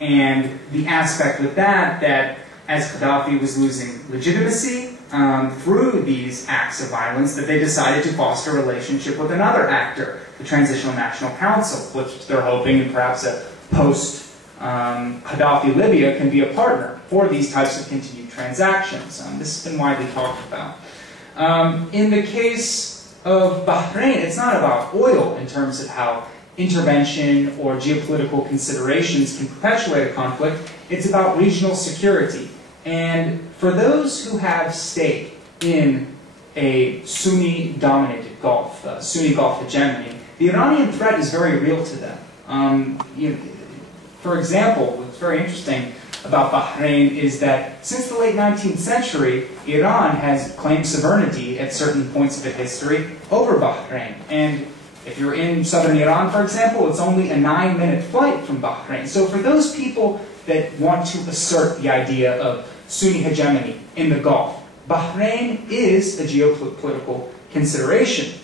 And the aspect with that, that as Gaddafi was losing legitimacy through these acts of violence, that they decided to foster a relationship with another actor, the Transitional National Council, which they're hoping perhaps a post-Gaddafi Libya can be a partner for these types of continued transactions. This has been widely talked about. In the case of Bahrain, it's not about oil in terms of how intervention or geopolitical considerations can perpetuate a conflict. It's about regional security. And for those who have stake in a Sunni-dominated Gulf, Sunni Gulf hegemony, the Iranian threat is very real to them. For example, what's very interesting about Bahrain is that since the late 19th century, Iran has claimed sovereignty at certain points of its history over Bahrain. And if you're in southern Iran, for example, it's only a 9-minute flight from Bahrain. So for those people that want to assert the idea of Sunni hegemony in the Gulf, Bahrain is a geopolitical consideration.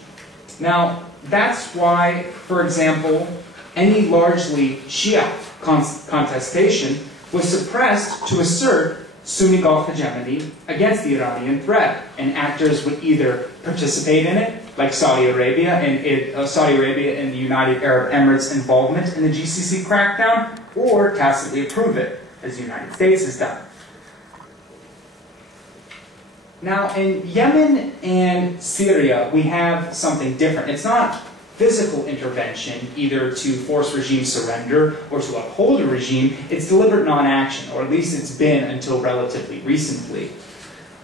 Now, that's why, for example, any largely Shia contestation was suppressed to assert Sunni Gulf hegemony against the Iranian threat, and actors would either participate in it, like Saudi Arabia and the United Arab Emirates' involvement in the GCC crackdown, or tacitly approve it, as the United States has done. Now, in Yemen and Syria, we have something different. It's not physical intervention, either to force regime surrender or to uphold a regime. It's deliberate non-action, or at least it's been until relatively recently.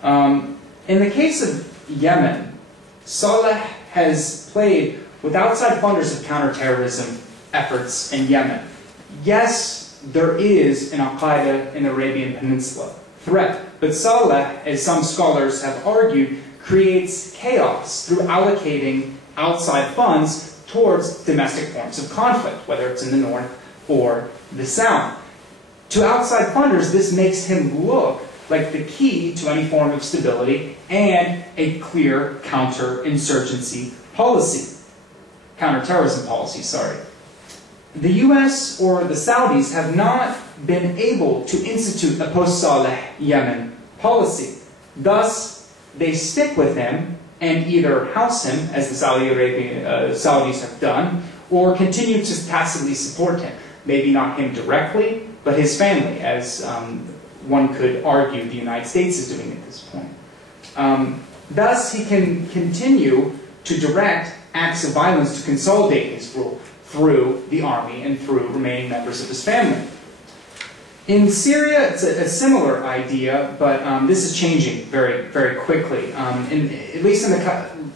In the case of Yemen, Saleh has played with outside funders of counterterrorism efforts in Yemen. Yes, there is an Al-Qaeda in the Arabian Peninsula threat, but Saleh, as some scholars have argued, creates chaos through allocating outside funds towards domestic forms of conflict, whether it's in the north or the south. To outside funders, this makes him look like the key to any form of stability and a clear counterinsurgency policy. Counterterrorism policy, sorry. The US or the Saudis have not been able to institute a post-Saleh Yemen policy. Thus, they stick with him and either house him, as the Saudis have done, or continue to tacitly support him. Maybe not him directly, but his family, as one could argue the United States is doing at this point. Thus, he can continue to direct acts of violence to consolidate his rule through the army and through remaining members of his family. In Syria, it's a similar idea, but this is changing very, very quickly. At least in the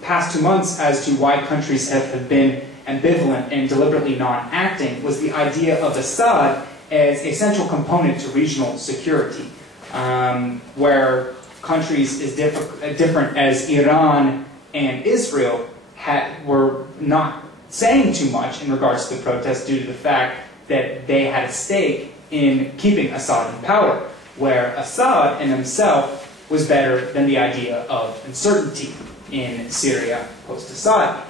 past 2 months, as to why countries have been ambivalent and deliberately non-acting, was the idea of Assad as a central component to regional security, where countries as different as Iran and Israel were not saying too much in regards to the protests due to the fact that they had a stake in keeping Assad in power, where Assad in himself was better than the idea of uncertainty in Syria post-Assad.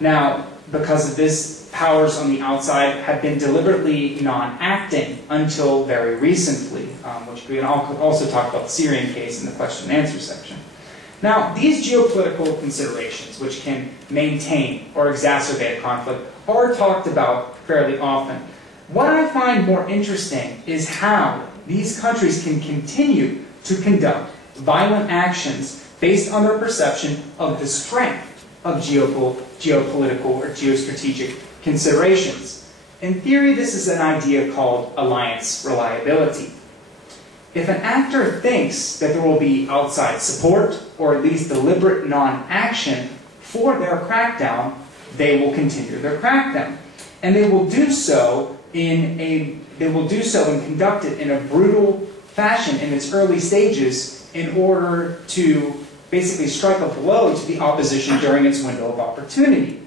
Now, because of this, powers on the outside have been deliberately non-acting until very recently, which we can also talk about the Syrian case in the question and answer section. Now, these geopolitical considerations, which can maintain or exacerbate a conflict, are talked about fairly often. What I find more interesting is how these countries can continue to conduct violent actions based on their perception of the strength of geopolitical or geostrategic considerations. In theory, this is an idea called alliance reliability. If an actor thinks that there will be outside support, or at least deliberate non-action for their crackdown, they will continue their crackdown. And they will do so and conduct it in a brutal fashion in its early stages in order to basically strike a blow to the opposition during its window of opportunity.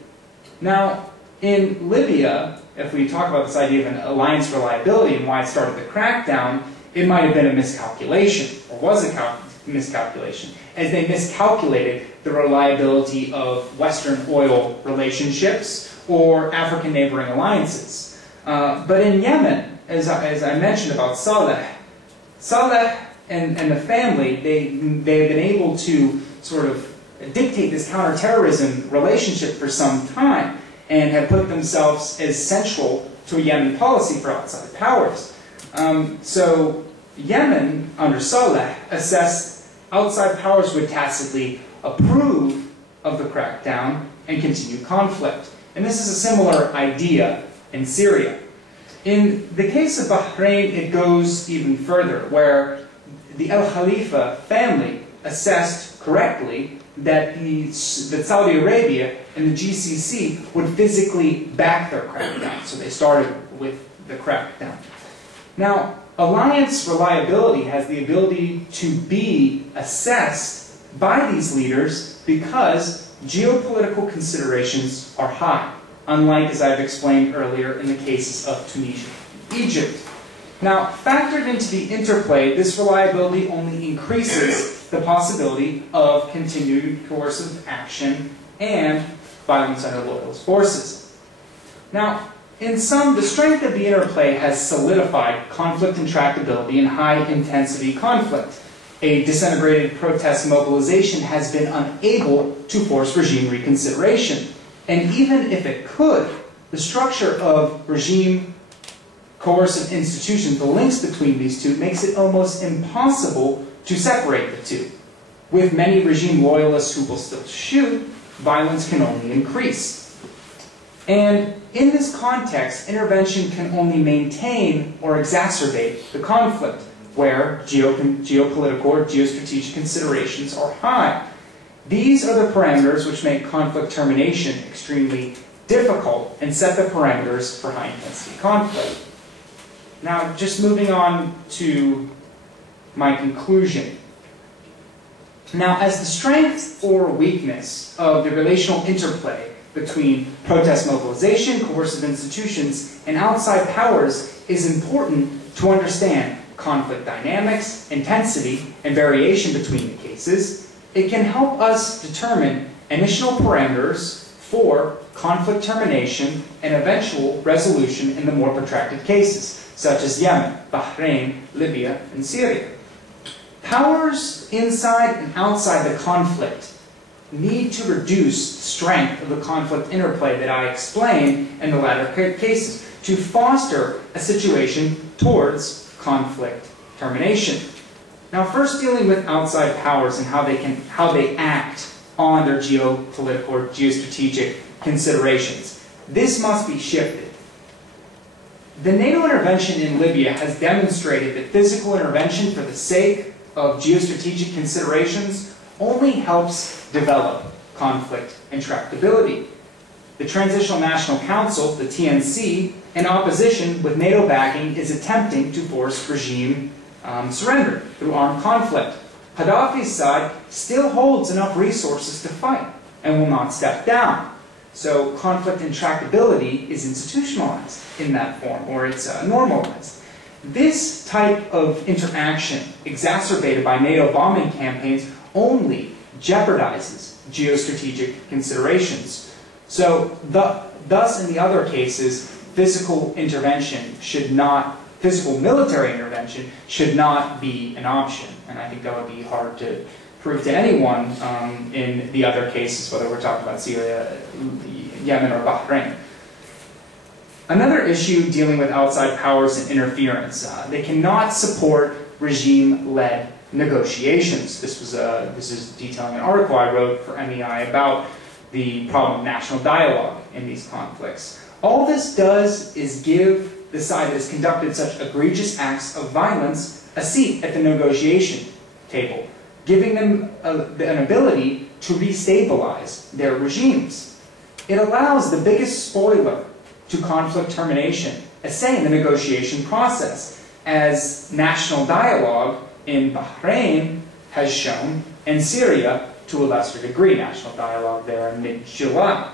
Now, in Libya, if we talk about this idea of an alliance reliability and why it started the crackdown, it might have been a miscalculation, or was a miscalculation, as they miscalculated the reliability of Western oil relationships or African neighboring alliances. But in Yemen, as I mentioned about Saleh and the family, they've been able to sort of dictate this counterterrorism relationship for some time and have put themselves as central to a Yemen policy for outside powers. So Yemen, under Saleh, assessed outside powers would tacitly approve of the crackdown and continue conflict. And this is a similar idea in Syria. In the case of Bahrain, it goes even further, where the Al Khalifa family assessed correctly that that Saudi Arabia and the GCC would physically back their crackdown. So they started with the crackdown. Now, alliance reliability has the ability to be assessed by these leaders because geopolitical considerations are high, unlike, as I've explained earlier, in the cases of Tunisia and Egypt. Now, factored into the interplay, this reliability only increases the possibility of continued coercive action and violence under loyalist forces. Now, in sum, the strength of the interplay has solidified conflict intractability and high-intensity conflict. A disintegrated protest mobilization has been unable to force regime reconsideration. And even if it could, the structure of regime coercive institutions, the links between these two, makes it almost impossible to separate the two. With many regime loyalists who will still shoot, violence can only increase. And in this context, intervention can only maintain or exacerbate the conflict, where geopolitical or geostrategic considerations are high. These are the parameters which make conflict termination extremely difficult and set the parameters for high-intensity conflict. Now, just moving on to my conclusion. Now, as the strength or weakness of the relational interplay between protest mobilization, coercive institutions, and outside powers is important to understand conflict dynamics, intensity, and variation between the cases, it can help us determine initial parameters for conflict termination and eventual resolution in the more protracted cases, such as Yemen, Bahrain, Libya, and Syria. Powers inside and outside the conflict need to reduce the strength of the conflict interplay that I explained in the latter cases to foster a situation towards conflict termination. Now, first dealing with outside powers and how they act on their geopolitical or geostrategic considerations. This must be shifted. The NATO intervention in Libya has demonstrated that physical intervention for the sake of geostrategic considerations only helps develop conflict intractability. The Transitional National Council, the TNC, in opposition with NATO backing, is attempting to force regime surrender through armed conflict. Gaddafi's side still holds enough resources to fight and will not step down. So conflict intractability is institutionalized in that form, or it's normalized. This type of interaction, exacerbated by NATO bombing campaigns, only jeopardizes geostrategic considerations. So, thus in the other cases, physical military intervention should not be an option. And I think that would be hard to prove to anyone in the other cases, whether we're talking about Syria, Yemen, or Bahrain. Another issue dealing with outside powers and interference. They cannot support regime-led negotiations. This is detailing an article I wrote for MEI about the problem of national dialogue in these conflicts. All this does is give the side that has conducted such egregious acts of violence a seat at the negotiation table, giving them an ability to destabilize their regimes. It allows the biggest spoiler to conflict termination a say in the negotiation process, as national dialogue in Bahrain has shown, and Syria, to a lesser degree, national dialogue there in mid-July.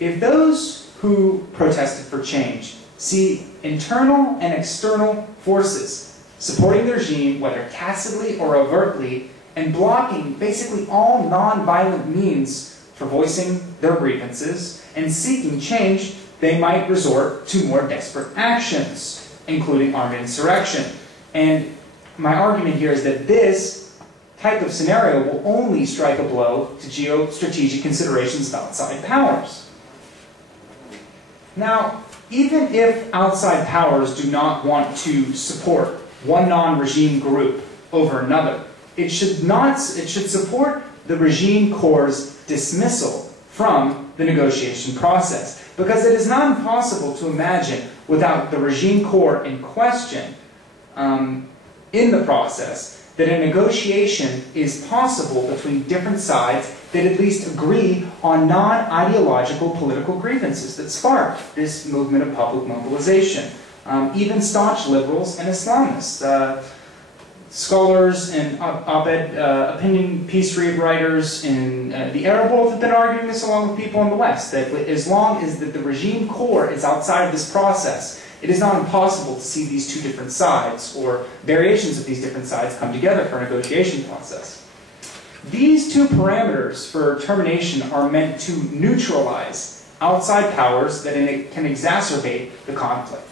If those who protested for change see internal and external forces supporting the regime, whether tacitly or overtly, and blocking basically all non-violent means for voicing their grievances and seeking change, they might resort to more desperate actions. including armed insurrection. And my argument here is that this type of scenario will only strike a blow to geostrategic considerations of outside powers. Now, even if outside powers do not want to support one non-regime group over another, it should support the regime corps' dismissal from the negotiation process, because it is not impossible to imagine without the regime corps in question in the process that a negotiation is possible between different sides that at least agree on non-ideological political grievances that spark this movement of public mobilization. Even staunch liberals and Islamists, scholars and op-ed opinion piece writers in the Arab world have been arguing this along with people in the West, that as long as the regime core is outside of this process, it is not impossible to see these two different sides, or variations of these different sides, come together for a negotiation process. These two parameters for termination are meant to neutralize outside powers that can exacerbate the conflict.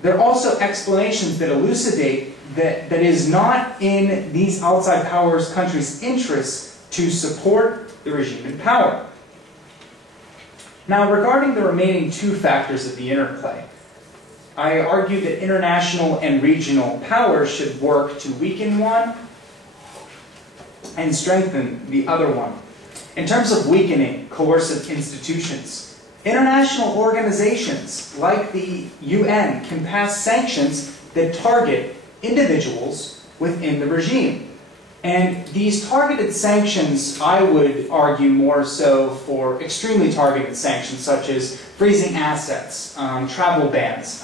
There are also explanations that elucidate that it is not in these outside powers' countries' interests to support the regime in power. Now, regarding the remaining two factors of the interplay, I argue that international and regional powers should work to weaken one and strengthen the other one. In terms of weakening coercive institutions, international organizations like the UN can pass sanctions that target individuals within the regime. And these targeted sanctions, I would argue more so for extremely targeted sanctions, such as freezing assets, travel bans.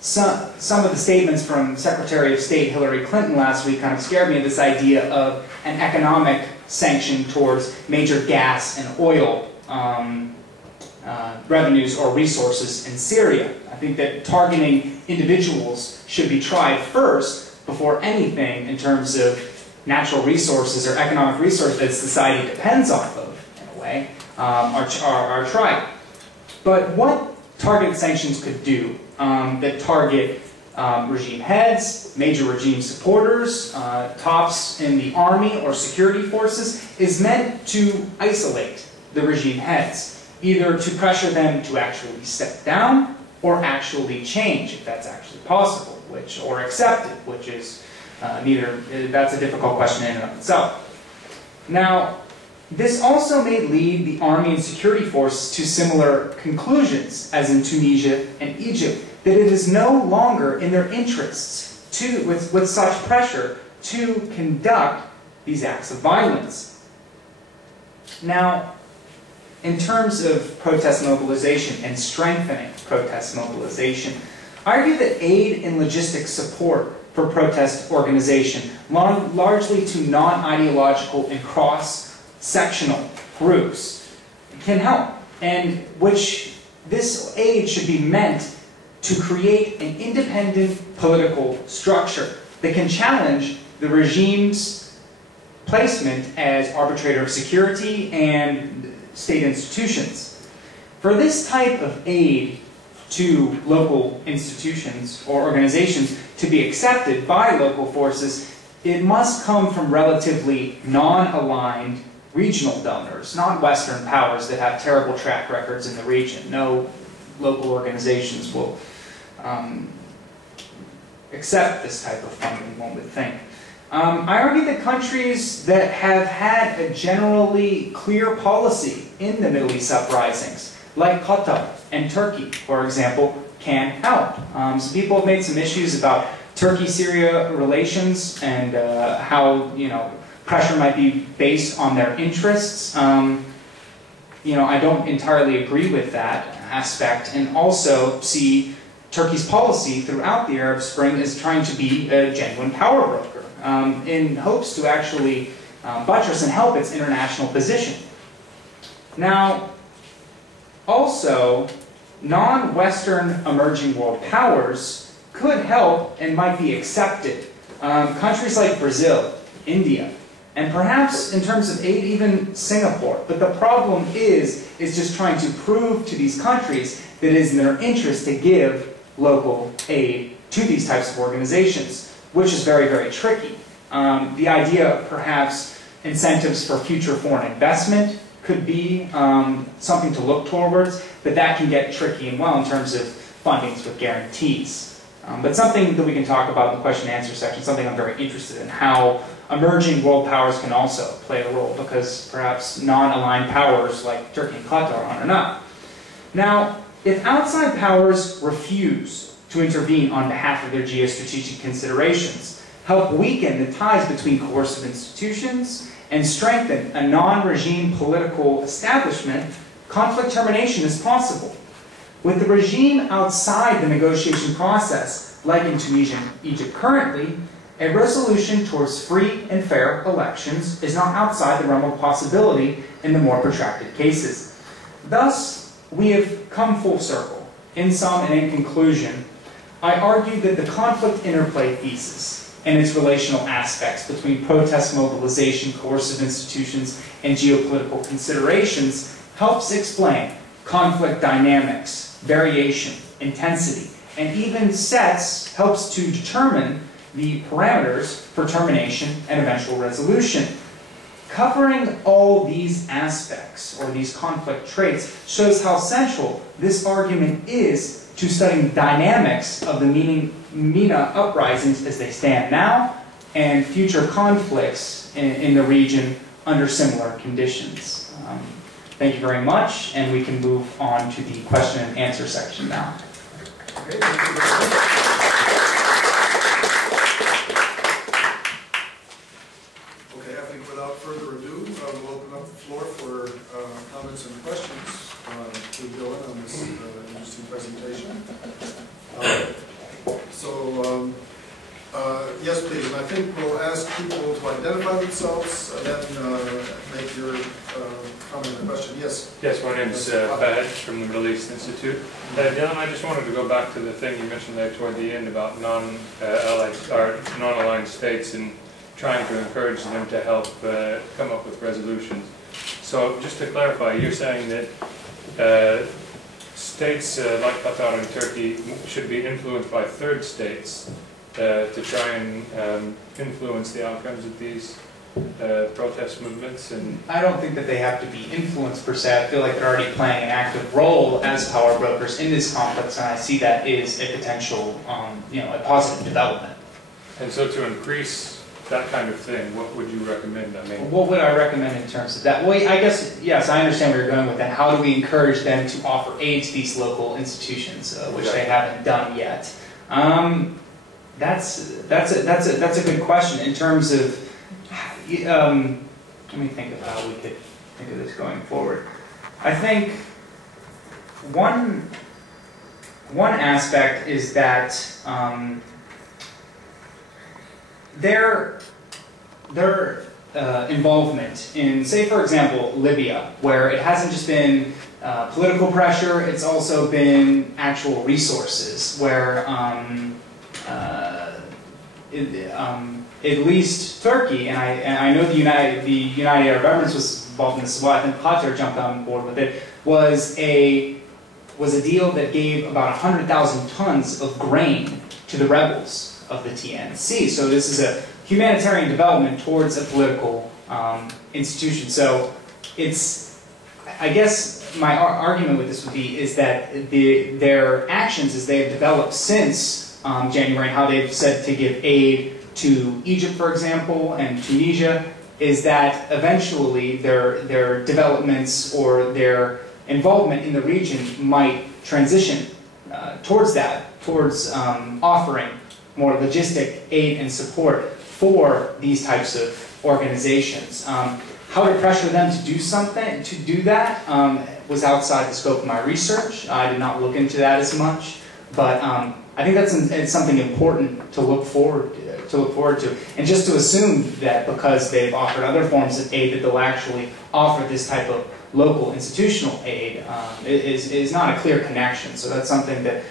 Some of the statements from Secretary of State Hillary Clinton last week kind of scared me, this idea of an economic sanction towards major gas and oil revenues or resources in Syria. I think that targeting individuals should be tried first before anything in terms of natural resources or economic resources that society depends off of, in a way, are tried. But what targeted sanctions could do that target regime heads, major regime supporters, tops in the army or security forces, is meant to isolate the regime heads, either to pressure them to actually step down or actually change, if that's actually possible, or accepted, which is that's a difficult question in and of itself. Now, this also may lead the army and security forces to similar conclusions, as in Tunisia and Egypt, that it is no longer in their interests with such pressure to conduct these acts of violence. Now, in terms of protest mobilization and strengthening protest mobilization, I argue that aid and logistic support for protest organization, largely to non-ideological and cross-sectional groups, can help, and which this aid should be meant to create an independent political structure that can challenge the regime's placement as arbitrator of security and state institutions. For this type of aid to local institutions or organizations to be accepted by local forces, it must come from relatively non-aligned regional donors, not Western powers that have terrible track records in the region. No local organizations will accept this type of funding, one would think. I argue that countries that have had a generally clear policy in the Middle East uprisings, like Qatar and Turkey, for example, can help. So people have made some issues about Turkey-Syria relations and how, pressure might be based on their interests. I don't entirely agree with that aspect, and also see Turkey's policy throughout the Arab Spring as trying to be a genuine power broker in hopes to actually buttress and help its international position. Now, also, non-Western emerging world powers could help and might be accepted. Countries like Brazil, India, and perhaps in terms of aid, even Singapore. But the problem is just trying to prove to these countries that it is in their interest to give local aid to these types of organizations, which is very, very tricky. The idea of perhaps incentives for future foreign investment could be something to look towards, but that can get tricky and well in terms of fundings with guarantees. But something that we can talk about in the question and answer section, something I'm very interested in, how emerging world powers can also play a role, because perhaps non-aligned powers like Turkey and Qatar aren't enough. Now, if outside powers refuse to intervene on behalf of their geostrategic considerations, help weaken the ties between coercive institutions, and strengthen a non-regime political establishment, conflict termination is possible. With the regime outside the negotiation process, like in Tunisia and Egypt currently, a resolution towards free and fair elections is not outside the realm of possibility in the more protracted cases. Thus, we have come full circle. In sum and in conclusion, I argue that the conflict interplay thesis and its relational aspects between protest, mobilization, coercive institutions, and geopolitical considerations helps explain conflict dynamics, variation, intensity, and even helps to determine the parameters for termination and eventual resolution. Covering all these aspects, or these conflict traits, shows how central this argument is to studying dynamics of the MENA uprisings as they stand now, and future conflicts in the region under similar conditions. Thank you very much, and we can move on to the question and answer section now. Okay, thank you very much. Okay, I think without further ado, we'll open up the floor for comments and questions to Dylan on this interesting presentation. Yes, please. And I think we'll ask people to identify themselves and then make your comment or question. Yes? Yes, my name is Bahrain from the Middle East Institute. Dylan, I just wanted to go back to the thing you mentioned there toward the end about non-aligned states and trying to encourage them to help come up with resolutions. So just to clarify, you're saying that states like Qatar and Turkey should be influenced by third states to try and influence the outcomes of these protest movements? And I don't think that they have to be influenced per se. I feel like they're already playing an active role as power brokers in this conflict, and I see that is a potential, a positive development. And so to increase that kind of thing, what would you recommend? I mean, what would I recommend in terms of that? Well, I guess, yes, I understand where you're going with that. How do we encourage them to offer aid to these local institutions, which they haven't done yet? That's a good question in terms of. Let me think of how we could think of this going forward. I think one aspect is that their involvement in, say, for example, Libya, where it hasn't just been political pressure, it's also been actual resources, where at least Turkey, and I know the United Arab Emirates was involved in this as well. I think Qatar jumped on board with it. Was a deal that gave about 100,000 tons of grain to the rebels of the TNC. So this is a humanitarian development towards a political institution. So it's, I guess my argument with this would be is that their actions as they have developed since January, and how they've said to give aid to Egypt, for example, and Tunisia, is that eventually their developments or their involvement in the region might transition towards offering more logistic aid and support for these types of organizations. How to pressure them to do something, to do that, was outside the scope of my research. I did not look into that as much, but I think it's something important to look forward to, and just to assume that because they've offered other forms of aid that they'll actually offer this type of local institutional aid is not a clear connection. So that's something that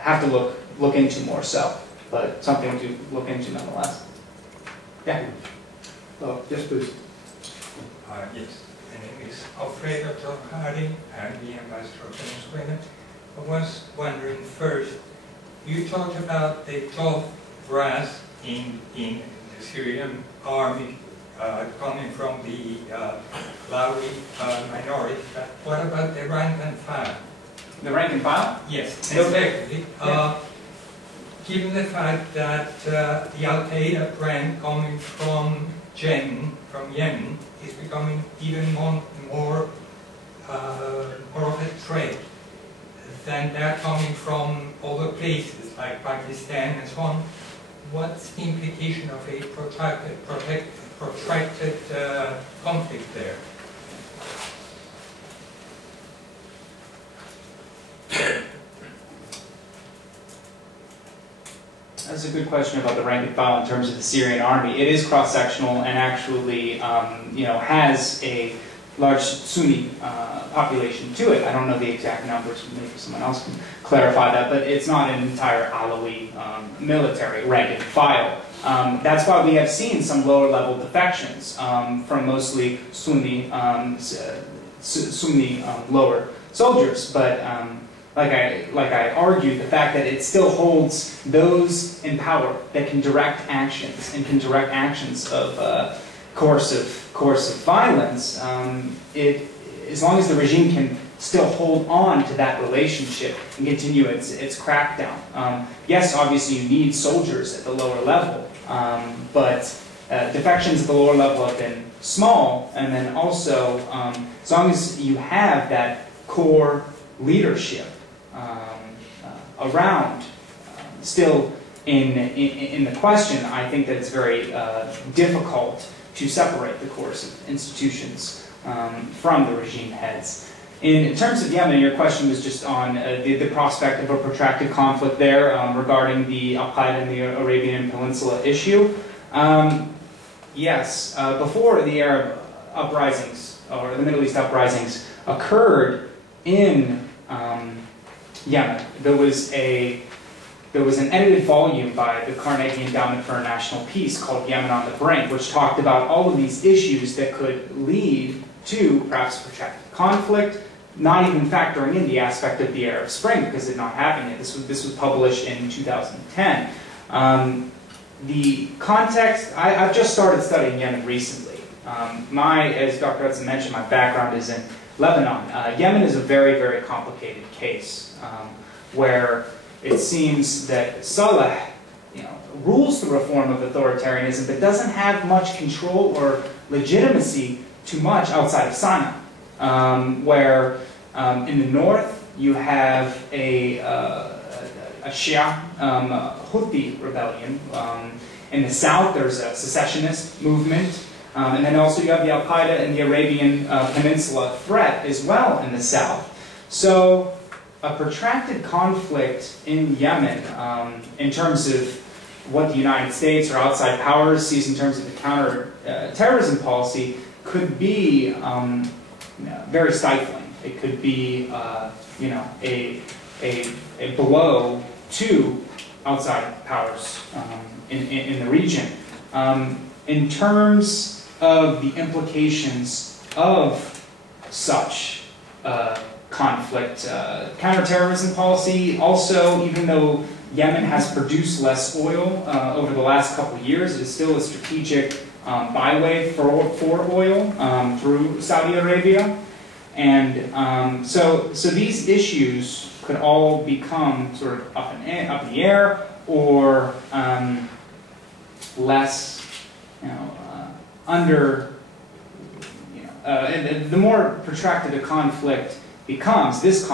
have to look into more so, but something to look into nonetheless. Yeah. Yes, please. Yes, my name is Alfredo Tolhari. I'm the ambassador of Venezuela. I was wondering first, you talked about the top brass in the Syrian army coming from the Alawi minority, but what about the rank and file? The rank and file? Yes, exactly. Given the fact that the Al-Qaeda brand coming from Yemen, is becoming even more of a threat than they're coming from other places like Pakistan and so on. What's the implication of a protracted conflict there? That's a good question about the rank and file in terms of the Syrian army. It is cross-sectional and actually, has a large Sunni population to it. I don't know the exact numbers. Maybe someone else can clarify that, but it's not an entire Alawi military rank and file. That's why we have seen some lower-level defections from mostly Sunni lower soldiers, but. Like I argued, the fact that it still holds those in power that can direct actions and can direct actions of coercive violence, as long as the regime can still hold on to that relationship and continue its crackdown. Yes, obviously you need soldiers at the lower level, but defections at the lower level have been small, and then also as long as you have that core leadership around still in the question, I think that it's very difficult to separate the coercive institutions from the regime heads. In terms of Yemen, your question was just on the prospect of a protracted conflict there regarding the Al-Qaeda and the Arabian Peninsula issue. Yes, before the Arab uprisings, or the Middle East uprisings, occurred in Yemen. There was an edited volume by the Carnegie Endowment for International Peace called Yemen on the Brink, which talked about all of these issues that could lead to perhaps protracted conflict, not even factoring in the aspect of the Arab Spring because it not happening yet. This was published in 2010. The context, I've just started studying Yemen recently. As Dr. Hudson mentioned, my background is in Lebanon. Yemen is a very, very complicated case where it seems that Saleh rules the reform of authoritarianism but doesn't have much control or legitimacy too much outside of Sinai, where in the north you have a Shia Houthi rebellion. In the south there's a secessionist movement. And then also you have the Al-Qaeda and the Arabian Peninsula threat as well in the south. So a protracted conflict in Yemen in terms of what the United States or outside powers sees in terms of the counter-terrorism policy could be very stifling. It could be a blow to outside powers in the region. In terms of the implications of such conflict, counterterrorism policy also, even though Yemen has produced less oil over the last couple of years, it is still a strategic byway for oil through Saudi Arabia. And so these issues could all become sort of up in the air or less, the more protracted a conflict becomes, these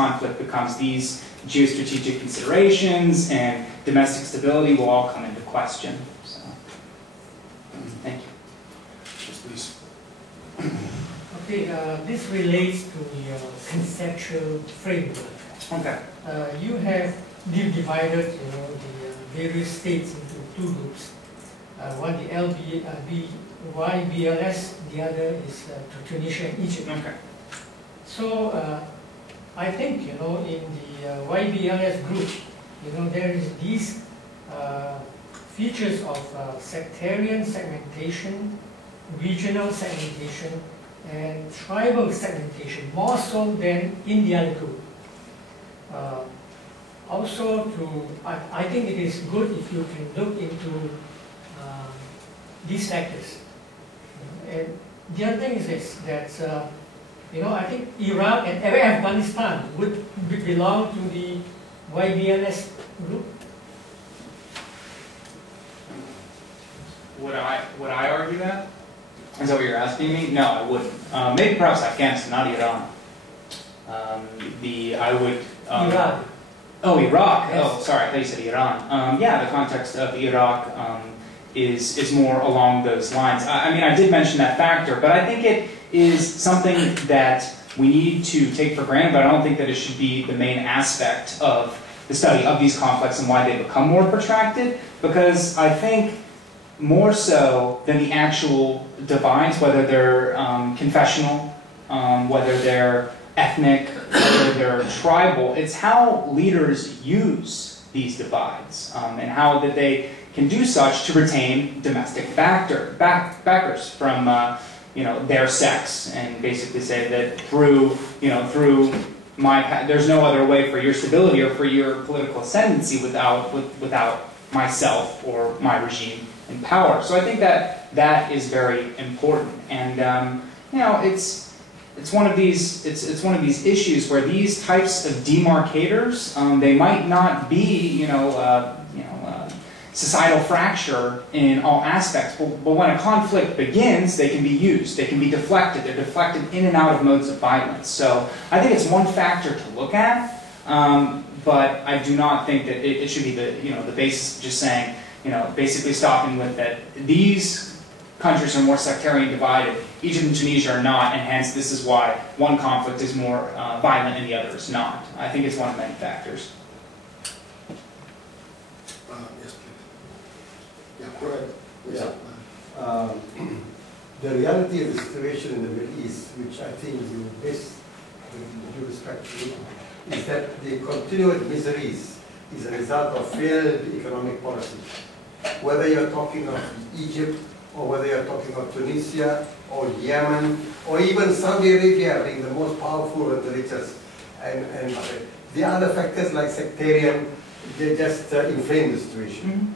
geostrategic considerations and domestic stability will all come into question. So, thank you. Yes, please. Okay, this relates to the conceptual framework. Okay. You have divided, the various states into two groups. One the YBLS, the other is Tunisia and Egypt. Okay. So I think in the YBLS group, there is these features of sectarian segmentation, regional segmentation, and tribal segmentation, more so than in the other group. Also, I think it is good if you can look into these sectors. And the other thing is this, that I think Iraq and Afghanistan would belong to the YBLS group. Would I argue that? Is that what you're asking me? No, I wouldn't. Maybe perhaps Afghanistan, not Iran. I would. Iraq. Oh, Iraq. Yes. Oh, sorry, I thought you said Iran. Yeah, the context of Iraq is more along those lines. I mean, I did mention that factor, but I think it is something that we need to take for granted, but I don't think that it should be the main aspect of the study of these conflicts and why they become more protracted, because I think more so than the actual divides, whether they're confessional, whether they're ethnic, whether they're tribal, it's how leaders use these divides and how that they can do such to retain domestic backers from their sex, and basically say that through there's no other way for your stability or for your political ascendancy without myself or my regime in power. So I think that is very important, and it's one of these issues where these types of demarcators they might not be societal fracture in all aspects, but when a conflict begins, they can be used, they can be deflected, they're deflected in and out of modes of violence. So I think it's one factor to look at, but I do not think that it should be the basis of just saying, basically stopping with that these countries are more sectarian divided, Egypt and Tunisia are not, and hence this is why one conflict is more violent and the other is not. I think it's one of many factors. Yes, please. Yeah, Go ahead. Yeah. The reality of the situation in the Middle East, which I think you best with due respect to, is that the continued miseries is a result of failed economic policy. Whether you're talking of Egypt, or whether you're talking of Tunisia, or Yemen, or even Saudi Arabia being the most powerful and the richest, and the other factors like sectarian, they just inflame the situation. Mm-hmm.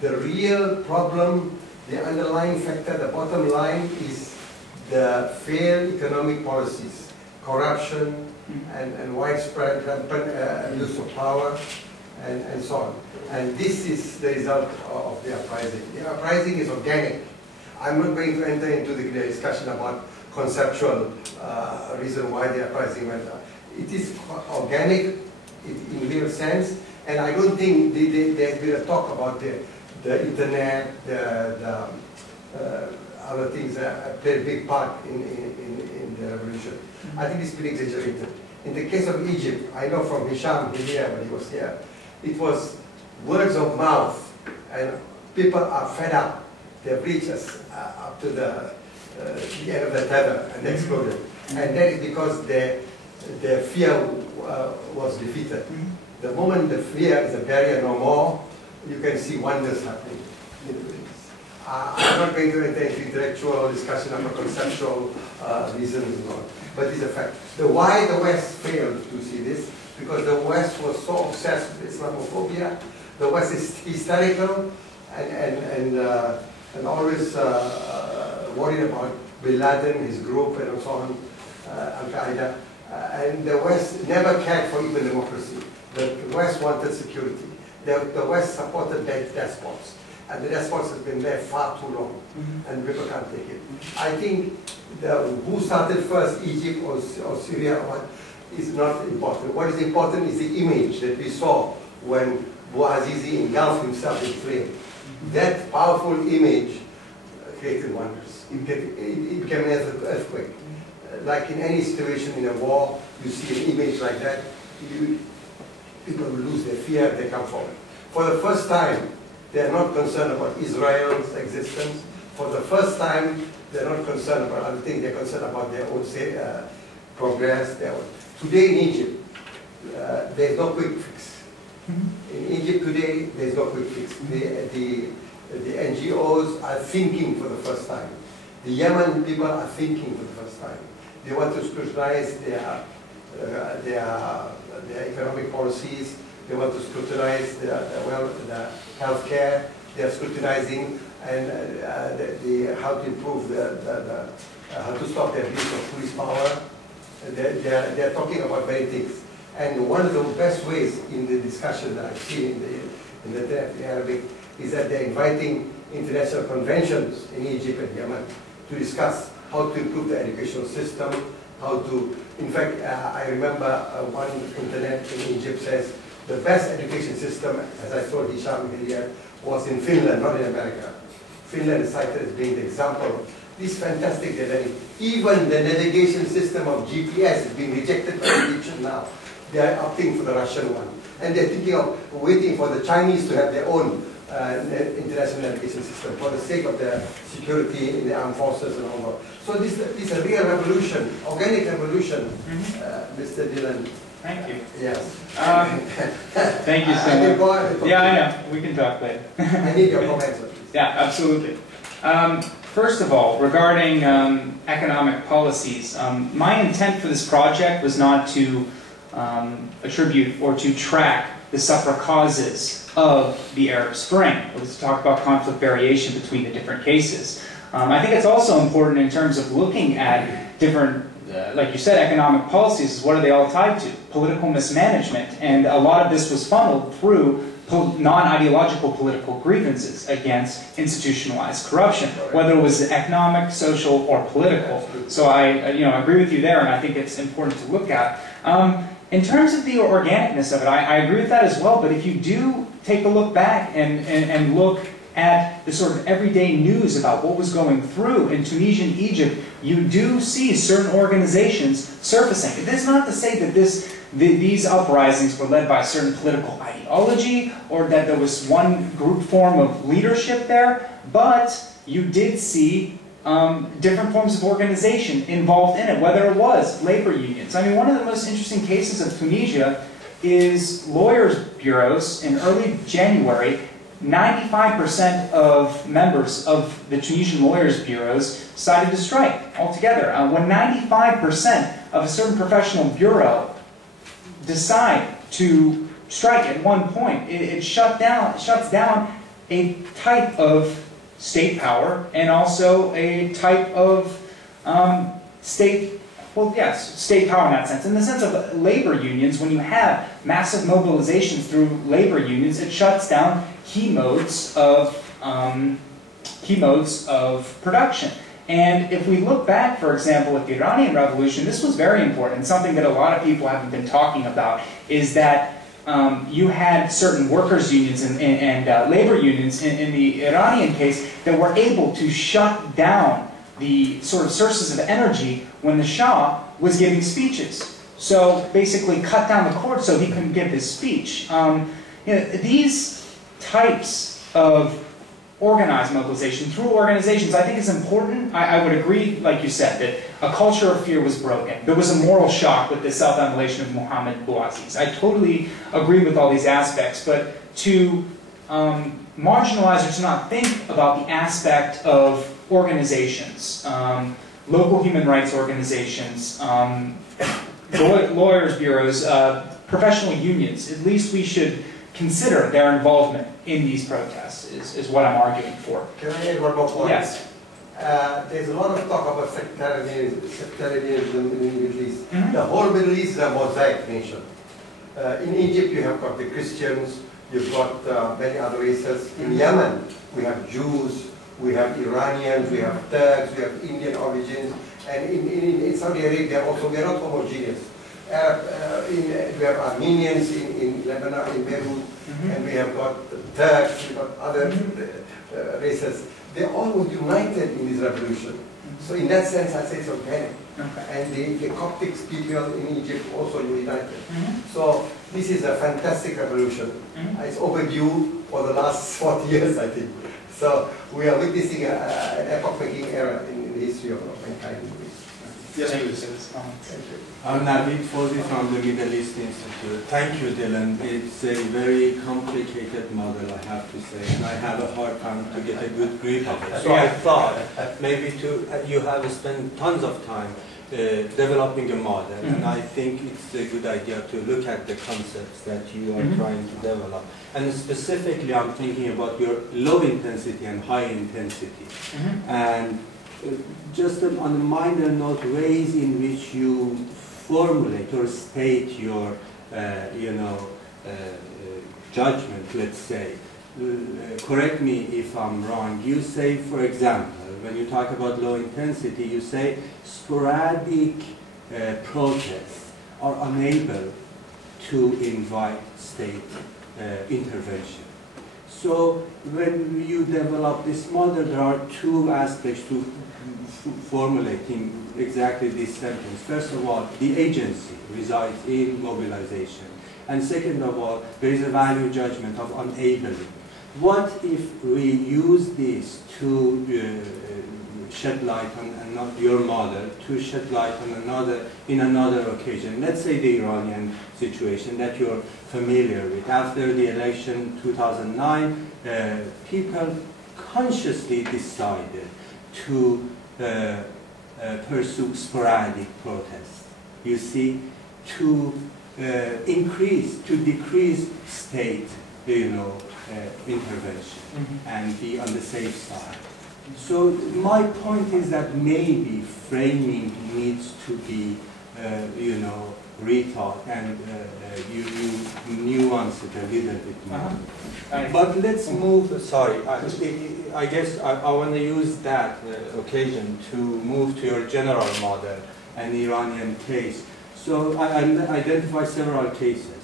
The real problem, the underlying factor, the bottom line is the failed economic policies, corruption, and widespread use of power, and so on. And this is the result of the uprising. The uprising is organic. I'm not going to enter into the discussion about conceptual reason why the uprising went on. It is organic in real sense, and I don't think there's been a talk about the internet, the other things that played a big part in the revolution. I think it's been exaggerated. In the case of Egypt, I know from Hisham here when he was here, it was words of mouth, and people are fed up. They've reached us up to the end of the tether, and they exploded. And that is because their fear was defeated. The moment the fear is a barrier no more, you can see wonders happening. I'm not going to enter into intellectual discussion about conceptual reasons and all, but it's a fact. Why the West failed to see this? Because the West was so obsessed with Islamophobia. The West is hysterical and always worried about Bin Laden, his group, and so on, Al-Qaeda. And the West never cared for even democracy. The West wanted security. The West supported despots. And the despots have been there far too long. And people can't take it. I think who started first, Egypt or Syria, is not important. What is important is the image that we saw when Bouazizi engulfed himself in flame. That powerful image created wonders. It became an earthquake. Like in any situation in a war, you see an image like that, people will lose their fear, they come forward. For the first time, they are not concerned about Israel's existence. For the first time, they're not concerned about other things, they're concerned about their own progress. Today in Egypt, there's no quick fix. In Egypt today, there's no quick fix. The NGOs are thinking for the first time. The Yemen people are thinking for the first time. They want to scrutinize their their economic policies. They want to scrutinize the healthcare. They are scrutinizing and how to improve how to stop the abuse of police power. They are talking about many things. And one of the best ways in the discussion that I've seen in the Arabic is that they're inviting international conventions in Egypt and Yemen to discuss how to improve the educational system, how to, in fact, I remember one internet in Egypt says the best education system, as I told Hisham earlier, was in Finland, not in America. Finland is cited as being the example. This fantastic learning. Even the navigation system of GPS is being rejected by the Egyptians now. They are opting for the Russian one. And they're thinking of waiting for the Chinese to have their own international navigation system for the sake of their security in the armed forces and all that. So this is a real revolution, organic revolution, Mr. Dillon. Thank you. Yes. Thank you so much. Yeah, I know. We can talk later. I need your comments on this. Yeah, absolutely. First of all, regarding economic policies, my intent for this project was not to attribute or to track the separate causes of the Arab Spring. It was to talk about conflict variation between the different cases. I think it's also important in terms of looking at different, like you said, economic policies. What are they all tied to? Political mismanagement. And a lot of this was funneled through non-ideological political grievances against institutionalized corruption, whether it was economic, social, or political. So I agree with you there, and I think it's important to look at. In terms of the organicness of it, I agree with that as well, but if you do take a look back and look at the sort of everyday news about what was going through in Tunisia and Egypt, you do see certain organizations surfacing. It is not to say that these uprisings were led by a certain political ideology or that there was one group form of leadership there, but you did see different forms of organization involved in it, whether it was labor unions. I mean, one of the most interesting cases of Tunisia is lawyers' bureaus. In early January, 95% of members of the Tunisian lawyers' bureaus decided to strike altogether. When 95% of a certain professional bureau decide to strike at one point, it shuts down a type of state power and also a type of state power in that sense. In the sense of labor unions, when you have massive mobilizations through labor unions, it shuts down key modes of production. And if we look back, for example, at the Iranian Revolution, this was very important. Something that a lot of people haven't been talking about is that you had certain workers' unions and labor unions in the Iranian case that were able to shut down the sort of sources of energy when the Shah was giving speeches. So basically cut down the cord so he couldn't give his speech. These types of organized mobilization through organizations, I think it's important. I would agree, like you said, that a culture of fear was broken. There was a moral shock with the self-immolation of Mohammed Bouaziz. I totally agree with all these aspects, but to marginalize or to not think about the aspect of organizations, local human rights organizations, lawyers' bureaus, professional unions, at least we should consider their involvement in these protests, is what I'm arguing for. Can I add one more point? Yes. There's a lot of talk about sectarianism in the Middle East. Mm-hmm. The whole Middle East is a mosaic nation. In Egypt, you have got the Christians, you've got many other races. In Yemen, we have Jews, we have Iranians, we have Turks, we have Indian origins, and in Saudi Arabia also we are not homogeneous. We have Armenians in Lebanon, in Beirut, and we have got Turks, we have got other races. They all were united in this revolution. So in that sense, I say it's organic. Okay. And the Coptic people in Egypt also united. So this is a fantastic revolution. It's overdue for the last 40 years, I think. So we are witnessing an epoch-making era in the history of mankind. Yes, Thank please. you. Thank you. I'm Navid Fawzi from the Middle East Institute. Thank you, Dylan. It's a very complicated model, I have to say, and I have a hard time to get a good grip of it. So I thought maybe you have spent tons of time developing a model, and I think it's a good idea to look at the concepts that you are trying to develop. And specifically, I'm thinking about your low intensity and high intensity. And just on a minor note, ways in which you formulate or state your, judgment, let's say. Correct me if I'm wrong. You say, for example, when you talk about low intensity, you say sporadic protests are unable to invite state intervention. So when you develop this model, there are two aspects to formulating exactly this sentence. First of all, the agency resides in mobilization. And second of all, there is a value judgment of enabling. What if we use this to shed light on your model, to shed light on another occasion? Let's say the Iranian situation that you're familiar with. After the election 2009, people consciously decided to pursue sporadic protests. You see, to decrease state, intervention and be on the safe side. So my point is that maybe framing needs to be, rethought and you nuance it a little bit more. But let's move. Sorry, I guess I want to use that occasion to move to your general model, an Iranian case. So I identify several cases.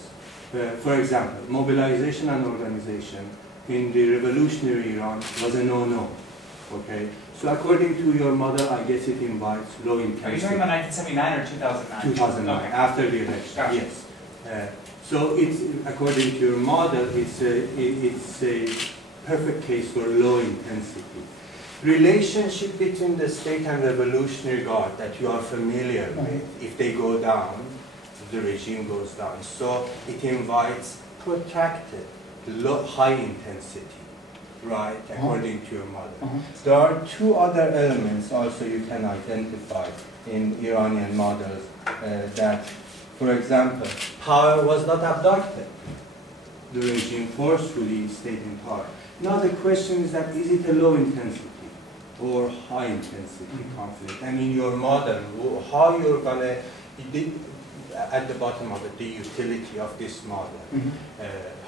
For example, mobilization and organization in the revolutionary Iran was a no-no. Okay. So according to your model, I guess it invites low intensity. Are you talking about 1979 or 2009? 2009, okay. After the election. Gotcha. Yes. So it's according to your model, it's a perfect case for low intensity. Relationship between the state and revolutionary guard that you are familiar with, if they go down, the regime goes down. So it invites protracted, high intensity, right, according to your model. There are two other elements also you can identify in Iranian models that, for example, power was not abducted. The regime forcefully stayed in power. Now the question is that, is it a low intensity or high intensity conflict? And in your model, how you're going to, at the bottom of it, the utility of this model,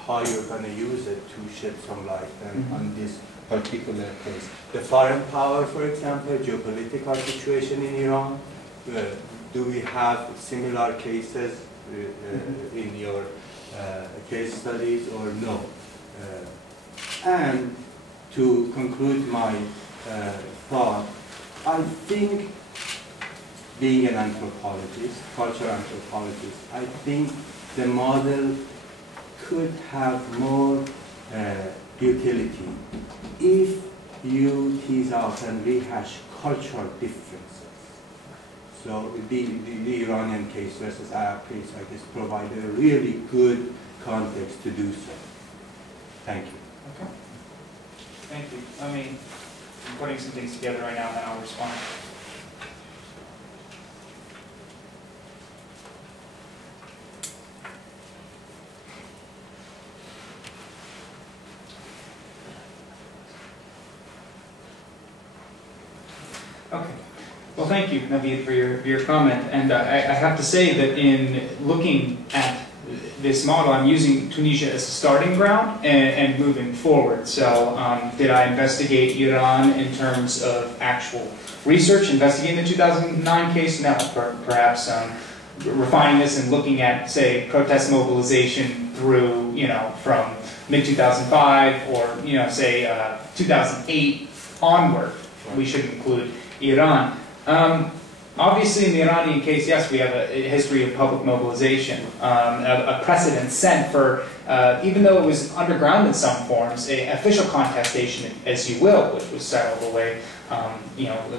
how you're going to use it to shed some light on this particular case. The foreign power, for example, geopolitical situation in Iran, do we have similar cases in your case studies or no? And to conclude my thought, I think being an anthropologist, cultural anthropologist, I think the model could have more utility if you tease out and rehash cultural differences. So the Iranian case versus Arab case, I guess, provide a really good context to do so. Thank you. Okay. Thank you. I'm putting some things together right now, and then I'll respond. Okay. Well, thank you, Naveed, for your comment. And I have to say that in looking at this model, I'm using Tunisia as a starting ground and moving forward. So did I investigate Iran in terms of actual research, investigating the 2009 case? No, perhaps refining this and looking at, say, protest mobilization through, from mid-2005 or, say, 2008 onward. We should include Iran. Obviously, in the Iranian case, yes, we have a history of public mobilization, a precedent set for, even though it was underground in some forms, an official contestation, as you will, which was settled away,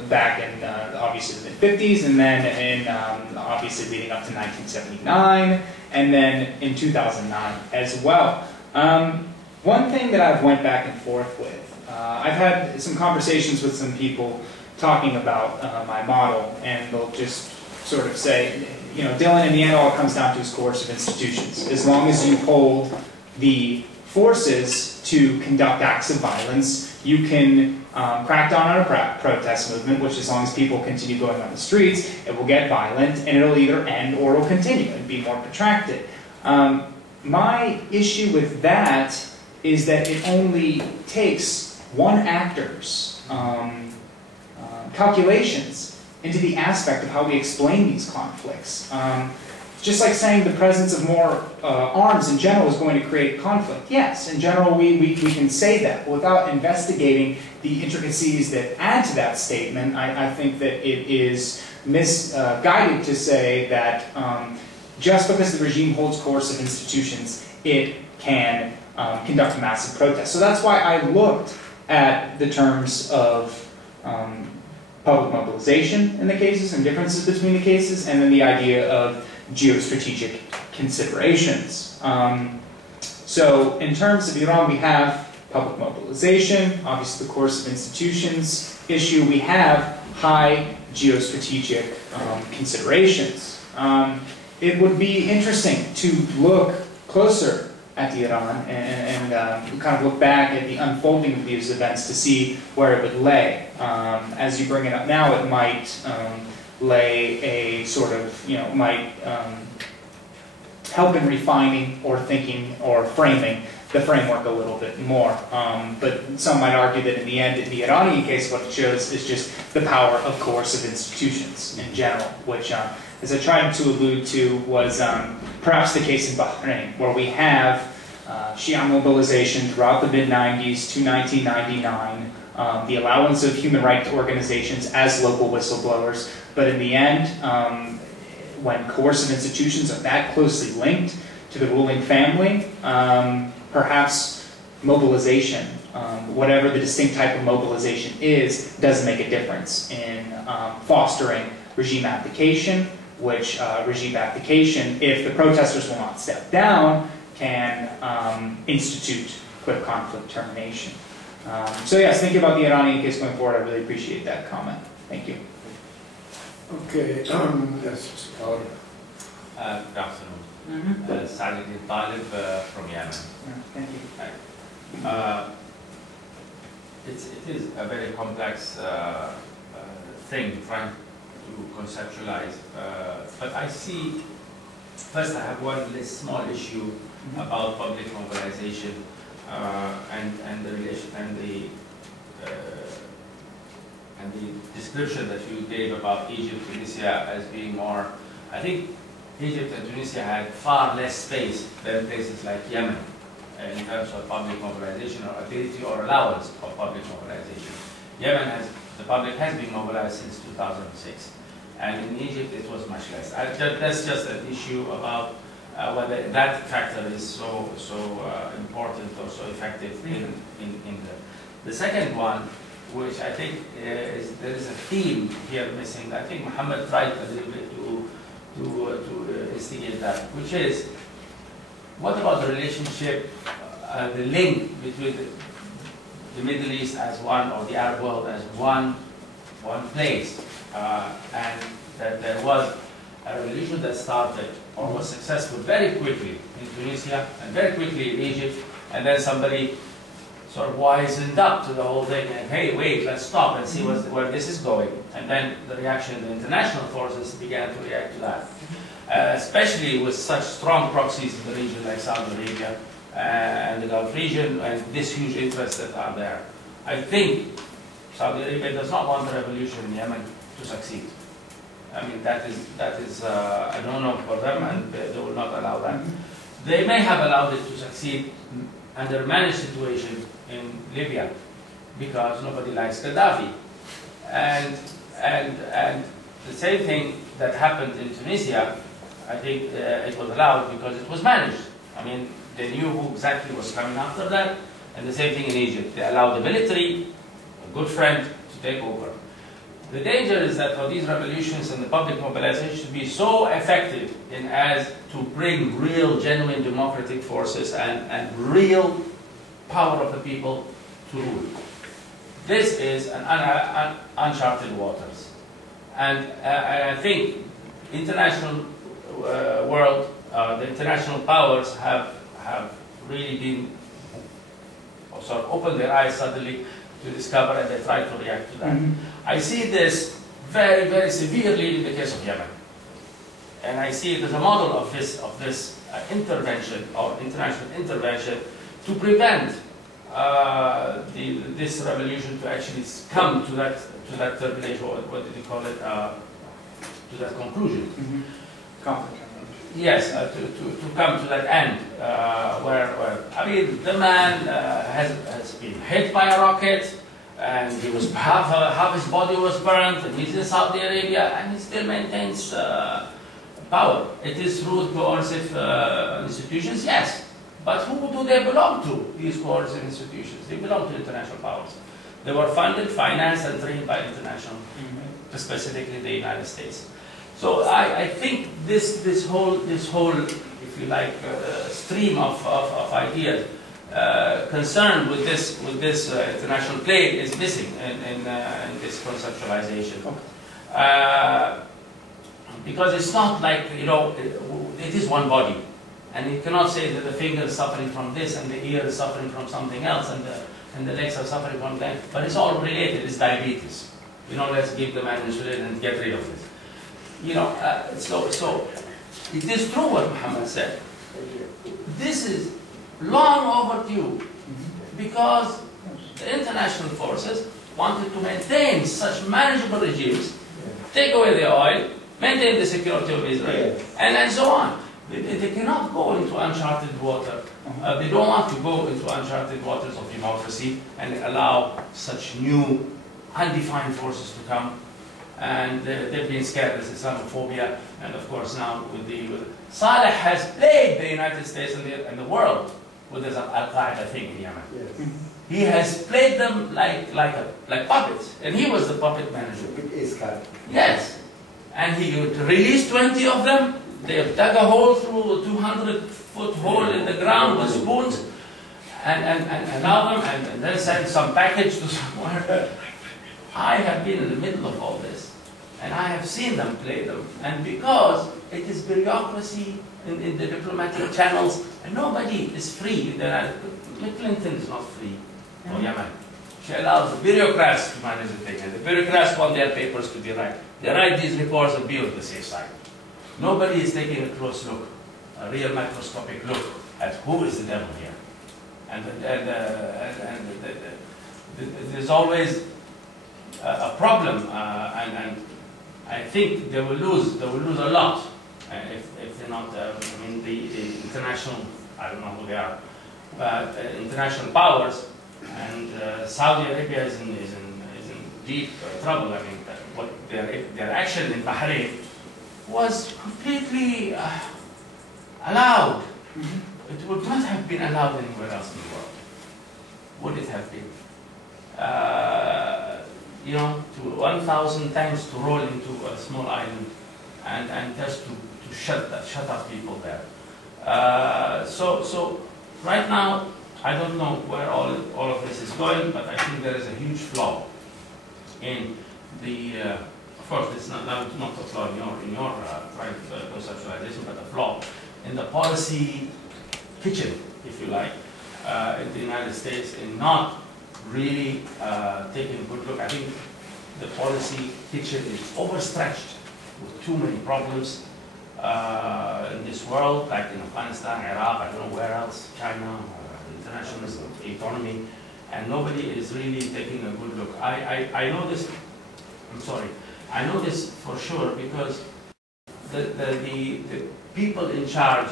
back in obviously the mid-50s, and then in obviously leading up to 1979, and then in 2009 as well. One thing that I've went back and forth with, I've had some conversations with some people talking about my model, and they'll just sort of say, you know, Dylan, in the end, all it comes down to is coercive institutions. As long as you hold the forces to conduct acts of violence, you can crack down on a protest movement, which as long as people continue going on the streets, it will get violent, and it'll either end or it'll continue and be more protracted. My issue with that is that it only takes one actor's calculations into the aspect of how we explain these conflicts. Just like saying the presence of more arms in general is going to create conflict. Yes, in general we can say that. But without investigating the intricacies that add to that statement, I think that it is misguided to say that just because the regime holds coercive institutions, it can conduct a massive protest. So that's why I looked at the terms of public mobilization in the cases and differences between the cases, and then the idea of geostrategic considerations. So in terms of Iran, we have public mobilization, obviously the coercive institutions issue, we have high geostrategic considerations. It would be interesting to look closer at the Iran and kind of look back at the unfolding of these events to see where it would lay. As you bring it up now, it might lay a sort of, you know, might help in refining or thinking or framing the framework a little bit more. But some might argue that in the end, in the Iranian case, what it shows is just the power of coercive institutions in general, which, as I tried to allude to, was perhaps the case in Bahrain, where we have Shia mobilization throughout the mid-90s to 1999, the allowance of human rights organizations as local whistleblowers, but in the end, when coercive institutions are that closely linked to the ruling family, perhaps mobilization, whatever the distinct type of mobilization is, does make a difference in fostering regime abdication, which regime abdication, if the protesters will not step down, can institute quick conflict termination. So yes, thinking about the Iranian case going forward, I really appreciate that comment. Thank you. Okay, yes, Mr. Power. Good afternoon. Saladin Talib from Yemen. Thank you. It is a very complex thing trying to conceptualize, but I see, first I have one small issue about public mobilization and the relation and the description that you gave about Egypt, Tunisia as being more, I think Egypt and Tunisia had far less space than places like Yemen in terms of public mobilization or ability or allowance of public mobilization. Yemen the public has been mobilized since 2006, and in Egypt it was much less. That's just an issue about whether that factor is so important or so effective in the second one, which I think there is a theme here missing. I think Muhammad tried a little bit to instigate that, which is, what about the relationship, the link between the Middle East as one, or the Arab world as one place, and that there was a revolution that started or was successful very quickly in Tunisia and very quickly in Egypt, and then somebody sort of wisened up to the whole thing and, hey, wait, let's stop and see where this is going. And then the reaction, the international forces began to react to that, especially with such strong proxies in the region like Saudi Arabia and the Gulf region, and this huge interest that are there. I think Saudi Arabia does not want the revolution in Yemen to succeed. I mean, that is a no-no for them, and they will not allow that. They may have allowed it to succeed under a managed situation in Libya, because nobody likes Gaddafi. And the same thing that happened in Tunisia, I think it was allowed because it was managed. I mean, they knew who exactly was coming after that, and the same thing in Egypt. They allowed the military, a good friend, to take over. The danger is that for these revolutions and the public mobilization to be so effective in as to bring real, genuine democratic forces and real power of the people to rule. This is an uncharted waters. And I think international world, the international powers have really been, or sort of opened their eyes suddenly to discover, and they try to react to that. I see this very, very severely in the case of Yemen. And I see it as a model of this intervention, or international intervention, to prevent this revolution to actually come to that termination, what did you call it, to that conclusion. Conflict. Yes, to come to that end, where I mean, the man has been hit by a rocket, and he was half his body was burned, and he's in Saudi Arabia, and he still maintains power. It is through coercive institutions, yes, but who do they belong to? These coercive institutions, they belong to international powers. They were funded, financed, and trained by international, specifically the United States. So I think this whole, if you like, stream of ideas concerned with this international play is missing in this conceptualization. Because it's not like, you know, it is one body, and you cannot say that the finger is suffering from this, and the ear is suffering from something else, and the legs are suffering from that. But it's all related. It's diabetes. You know, let's give the man insulin and get rid of it. You know, so it is true what Muhammad said. This is long overdue, because the international forces wanted to maintain such manageable regimes, take away the oil, maintain the security of Israel, and so on. They cannot go into uncharted water. They don't want to go into uncharted waters of democracy and allow such new, undefined forces to come. And they've been scared of Islamophobia, and of course now with Saleh has played the United States and the world with this Al-Qaeda thing in Yemen. Yes. He has played them like puppets, and he was the puppet manager. It is kind. Yes, and he released 20 of them. They dug a hole through a 200-foot hole in the ground with spoons, and allow them, and then send some package to somewhere. I have been in the middle of all this, and I have seen them play them. And because it is bureaucracy in the diplomatic channels, and nobody is free. Clinton is not free for Yemen. She allows the bureaucrats to manage the thing, and the bureaucrats want their papers to be right. They write these reports and be on the safe side. Nobody is taking a close look, a real microscopic look at who is the devil here. And there's always a problem, and I think they will lose a lot if they're not. I mean, the international, I don't know who they are, but international powers, and Saudi Arabia is in deep trouble. I mean, what their action in Bahrain was completely allowed. It would not have been allowed anywhere else in the world. Would it have been? You know, to 1,000 tanks to roll into a small island, and just to shut up people there. So right now, I don't know where all of this is going, but I think there is a huge flaw in the. Of course, it's not a flaw in your conceptualization, but a flaw in the policy kitchen, if you like, in the United States, in not really taking a good look. I think the policy kitchen is overstretched with too many problems in this world, like in Afghanistan, Iraq, I don't know where else, China, international economy, and nobody is really taking a good look. I know this, I'm sorry, I know this for sure because the people in charge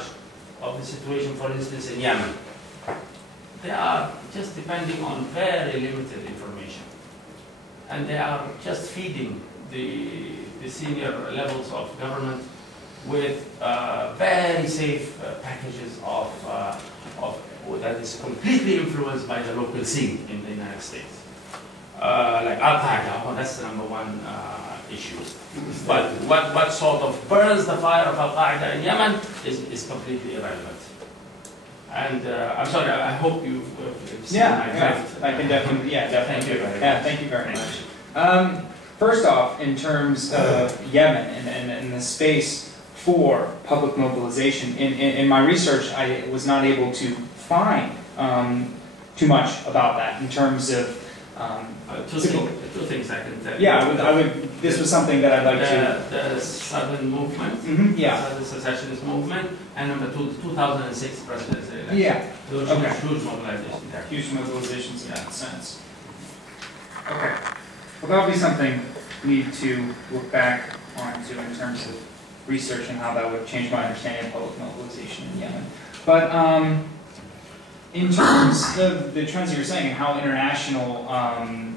of the situation, for instance, in Yemen, they are just depending on very limited information. And they are just feeding the senior levels of government with very safe packages that is completely influenced by the local scene in the United States. Like Al-Qaeda, that's the number one issue. But what sort of burns the fire of Al-Qaeda in Yemen is completely irrelevant. And I'm sorry, I hope you've seen my drift. I can definitely, definitely. Thank you very much. Yeah, thank you very much. first off, in terms of Yemen and the space for public mobilization, in my research, I was not able to find too much about that in terms of two things I can tell you. Yeah, this was something that I'd like to. The Southern movement, yeah. the secessionist movement, and number two, the 2006 presidential election. Yeah. There was huge mobilization there. Huge mobilizations in that sense. Okay. Well, that'll be something we need to look back onto in terms of researching how that would change my understanding of public mobilization in Yemen. But in terms of the trends you're saying and how international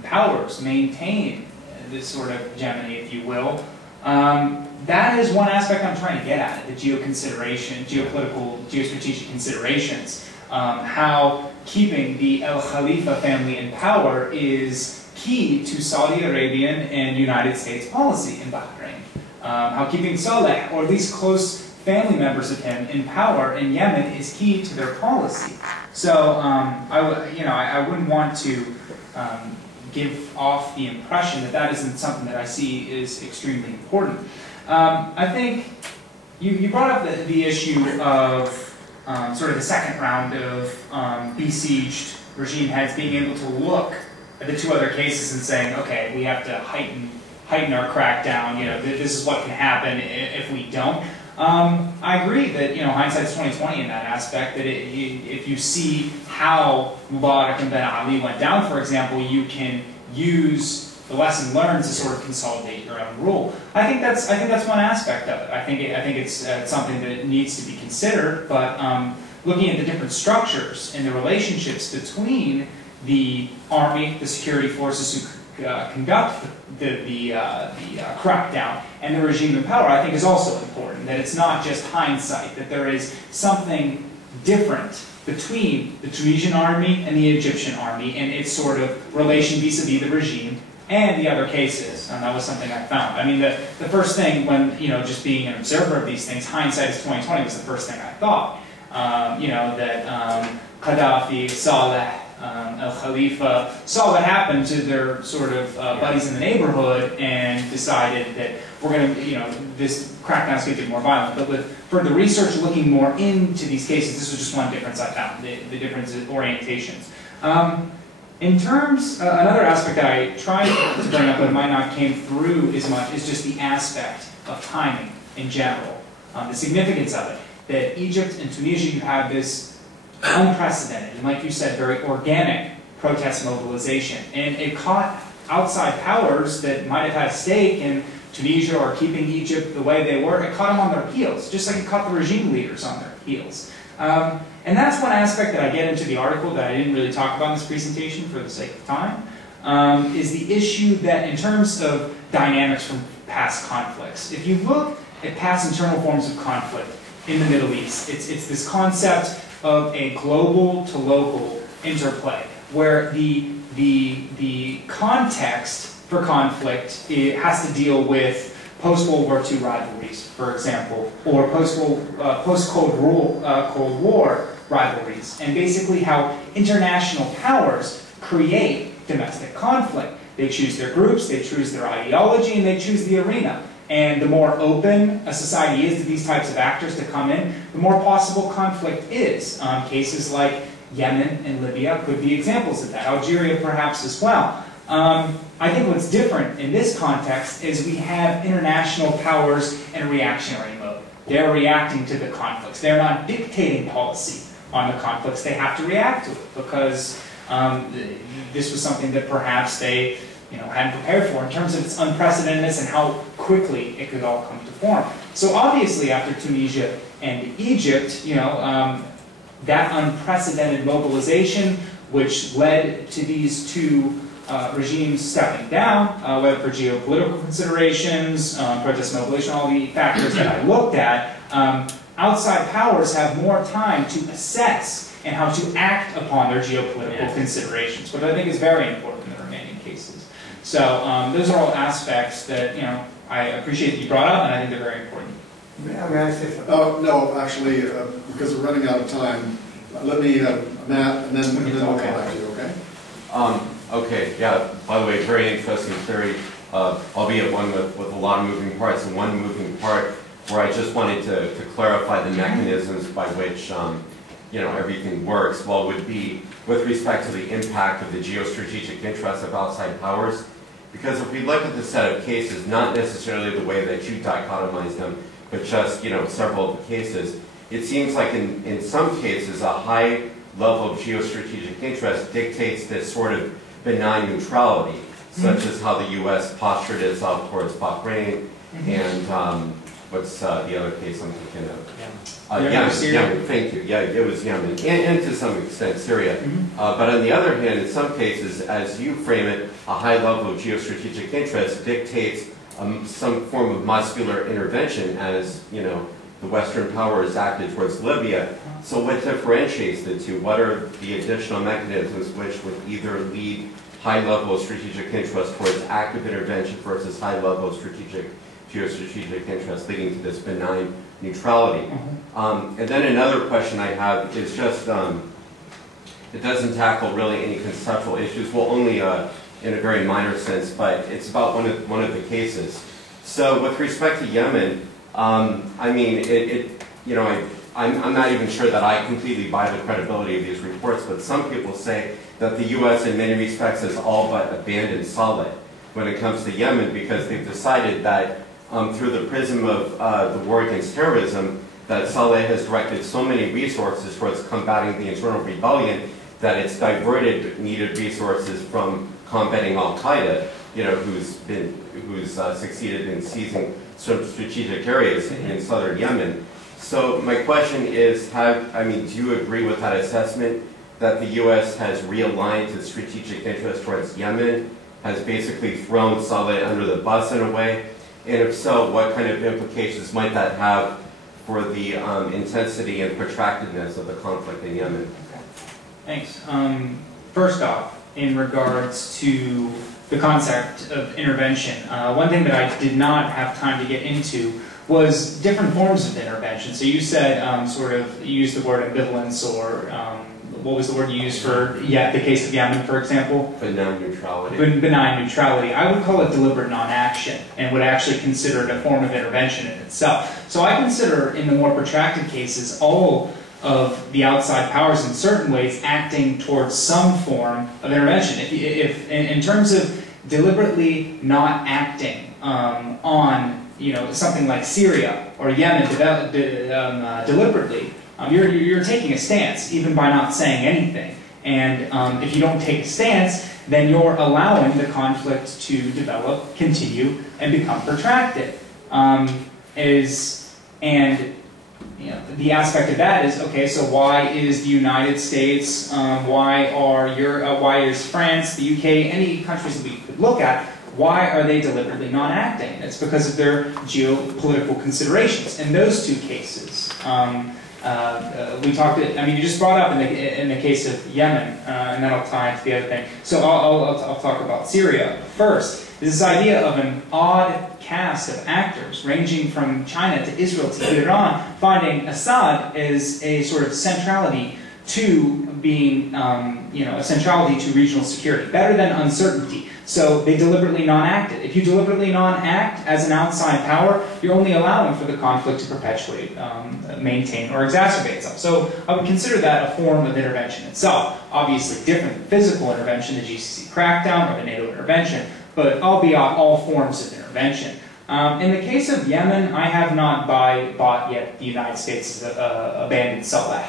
powers maintain this sort of hegemony, if you will, that is one aspect I'm trying to get at, the geopolitical, geostrategic considerations. How keeping the El Khalifa family in power is key to Saudi Arabian and United States policy in Bahrain. How keeping Saleh, or at least close family members of him, in power in Yemen is key to their policy. So I wouldn't want to give off the impression that that isn't something that I see is extremely important. I think you brought up the issue of sort of the second round of besieged regime heads being able to look at the two other cases and saying, okay, we have to heighten our crackdown. You know, this is what can happen if we don't. I agree that hindsight's 20/20 in that aspect. That if you see how Mubarak and Ben Ali went down, for example, you can use the lesson learned to sort of consolidate your own rule. I think that's one aspect of it. I think it's something that needs to be considered. But looking at the different structures and the relationships between the army, the security forces who conduct the crackdown and the regime in power, I think is also important. That it's not just hindsight, that there is something different between the Tunisian army and the Egyptian army and its sort of relation vis-a-vis the regime and the other cases. And that was something I found. I mean, the first thing when, just being an observer of these things, hindsight is 20/20 was the first thing I thought. That Gaddafi, Saleh, El Khalifa saw what happened to their sort of buddies in the neighborhood and decided that we're going to, this crackdown is going to get more violent. But with further research looking more into these cases, this was just one difference I found, the difference in orientations. In terms, another aspect that I tried to bring up but might not came through as much is just the aspect of timing in general, the significance of it. That Egypt and Tunisia, you have this unprecedented, and like you said, very organic protest mobilization. And it caught outside powers that might have had a stake in Tunisia or keeping Egypt the way they were. It caught them on their heels, just like it caught the regime leaders on their heels. And that's one aspect that I get into the article that I didn't really talk about in this presentation for the sake of time, is the issue that in terms of dynamics from past conflicts. If you look at past internal forms of conflict in the Middle East, it's this concept of a global to local interplay, where the context for conflict has to deal with post-World War II rivalries, for example, or post-Cold War rivalries, and basically how international powers create domestic conflict. They choose their groups, they choose their ideology, and they choose the arena. And the more open a society is to these types of actors to come in, the more possible conflict is. Cases like Yemen and Libya could be examples of that. Algeria perhaps as well. I think what's different in this context is we have international powers in a reactionary mode. They're reacting to the conflicts. They're not dictating policy on the conflicts. They have to react to it because this was something that perhaps they hadn't prepared for in terms of its unprecedentedness and how quickly it could all come to form. So obviously after Tunisia and Egypt, that unprecedented mobilization which led to these two regimes stepping down, whether for geopolitical considerations, protest mobilization, all the factors that I looked at, outside powers have more time to assess and how to act upon their geopolitical considerations, which I think is very important in the remaining cases. So those are all aspects that I appreciate that you brought up, and I think they're very important. May I say something? No, actually, because we're running out of time, let me, Matt, and then we'll come back to you, okay? Okay, yeah, by the way, very interesting, very albeit one with a lot of moving parts, and one moving part where I just wanted to clarify the mechanisms by which everything works, well, would be with respect to the impact of the geostrategic interests of outside powers. Because if we look at the set of cases, not necessarily the way that you dichotomize them, but just several of the cases, it seems like in some cases a high level of geostrategic interest dictates this sort of benign neutrality, such as how the U.S. postured itself towards Bahrain, and what's the other case I'm thinking of? Yemen, thank you. Yeah, it was Yemen, and to some extent Syria. But on the other hand, in some cases, as you frame it, a high level of geostrategic interest dictates some form of muscular intervention, as the Western powers acted towards Libya. So what differentiates the two? What are the additional mechanisms which would either lead high level of strategic interest towards active intervention versus high level of geostrategic interest leading to this benign neutrality? And then another question I have is just, it doesn't tackle really any conceptual issues, well, only in a very minor sense, but it's about one of the cases. So with respect to Yemen, I mean, I'm not even sure that I completely buy the credibility of these reports, but some people say that the U.S. in many respects has all but abandoned Saleh when it comes to Yemen, because they've decided that through the prism of the war against terrorism, that Saleh has directed so many resources towards combating the internal rebellion that it's diverted needed resources from combating Al-Qaeda, who's succeeded in seizing some strategic areas in southern Yemen. So my question is, do you agree with that assessment that the U.S. has realigned its strategic interest towards Yemen, has basically thrown Saleh under the bus in a way? And if so, what kind of implications might that have for the intensity and protractedness of the conflict in Yemen? Okay. Thanks. First off, in regards to the concept of intervention, one thing that I did not have time to get into was different forms of intervention. So you said you used the word ambivalence, or what was the word you used for the case of Yemen, for example? Benign neutrality. Benign neutrality. I would call it deliberate non-action, and would actually consider it a form of intervention in itself. So I consider, in the more protracted cases, all of the outside powers in certain ways acting towards some form of intervention. If in terms of deliberately not acting on something like Syria or Yemen deliberately, you're taking a stance, even by not saying anything. And if you don't take a stance, then you're allowing the conflict to develop, continue, and become protracted. The aspect of that is, okay, so why is the United States, why is France, the UK, any countries that we could look at, why are they deliberately not acting? It's because of their geopolitical considerations. In those two cases, we talked. You just brought up in the case of Yemen, and that'll tie into the other thing. So I'll talk about Syria first. This idea of an odd cast of actors, ranging from China to Israel to Iran, finding Assad as a sort of centrality to being, a centrality to regional security, better than uncertainty. So they deliberately non-acted. If you deliberately non-act as an outside power, you're only allowing for the conflict to perpetuate, maintain, or exacerbate itself. So I would consider that a form of intervention itself. Obviously different than physical intervention, the GCC crackdown, or the NATO intervention, but albeit all forms of intervention. In the case of Yemen, I have not bought yet the United States has abandoned Saleh.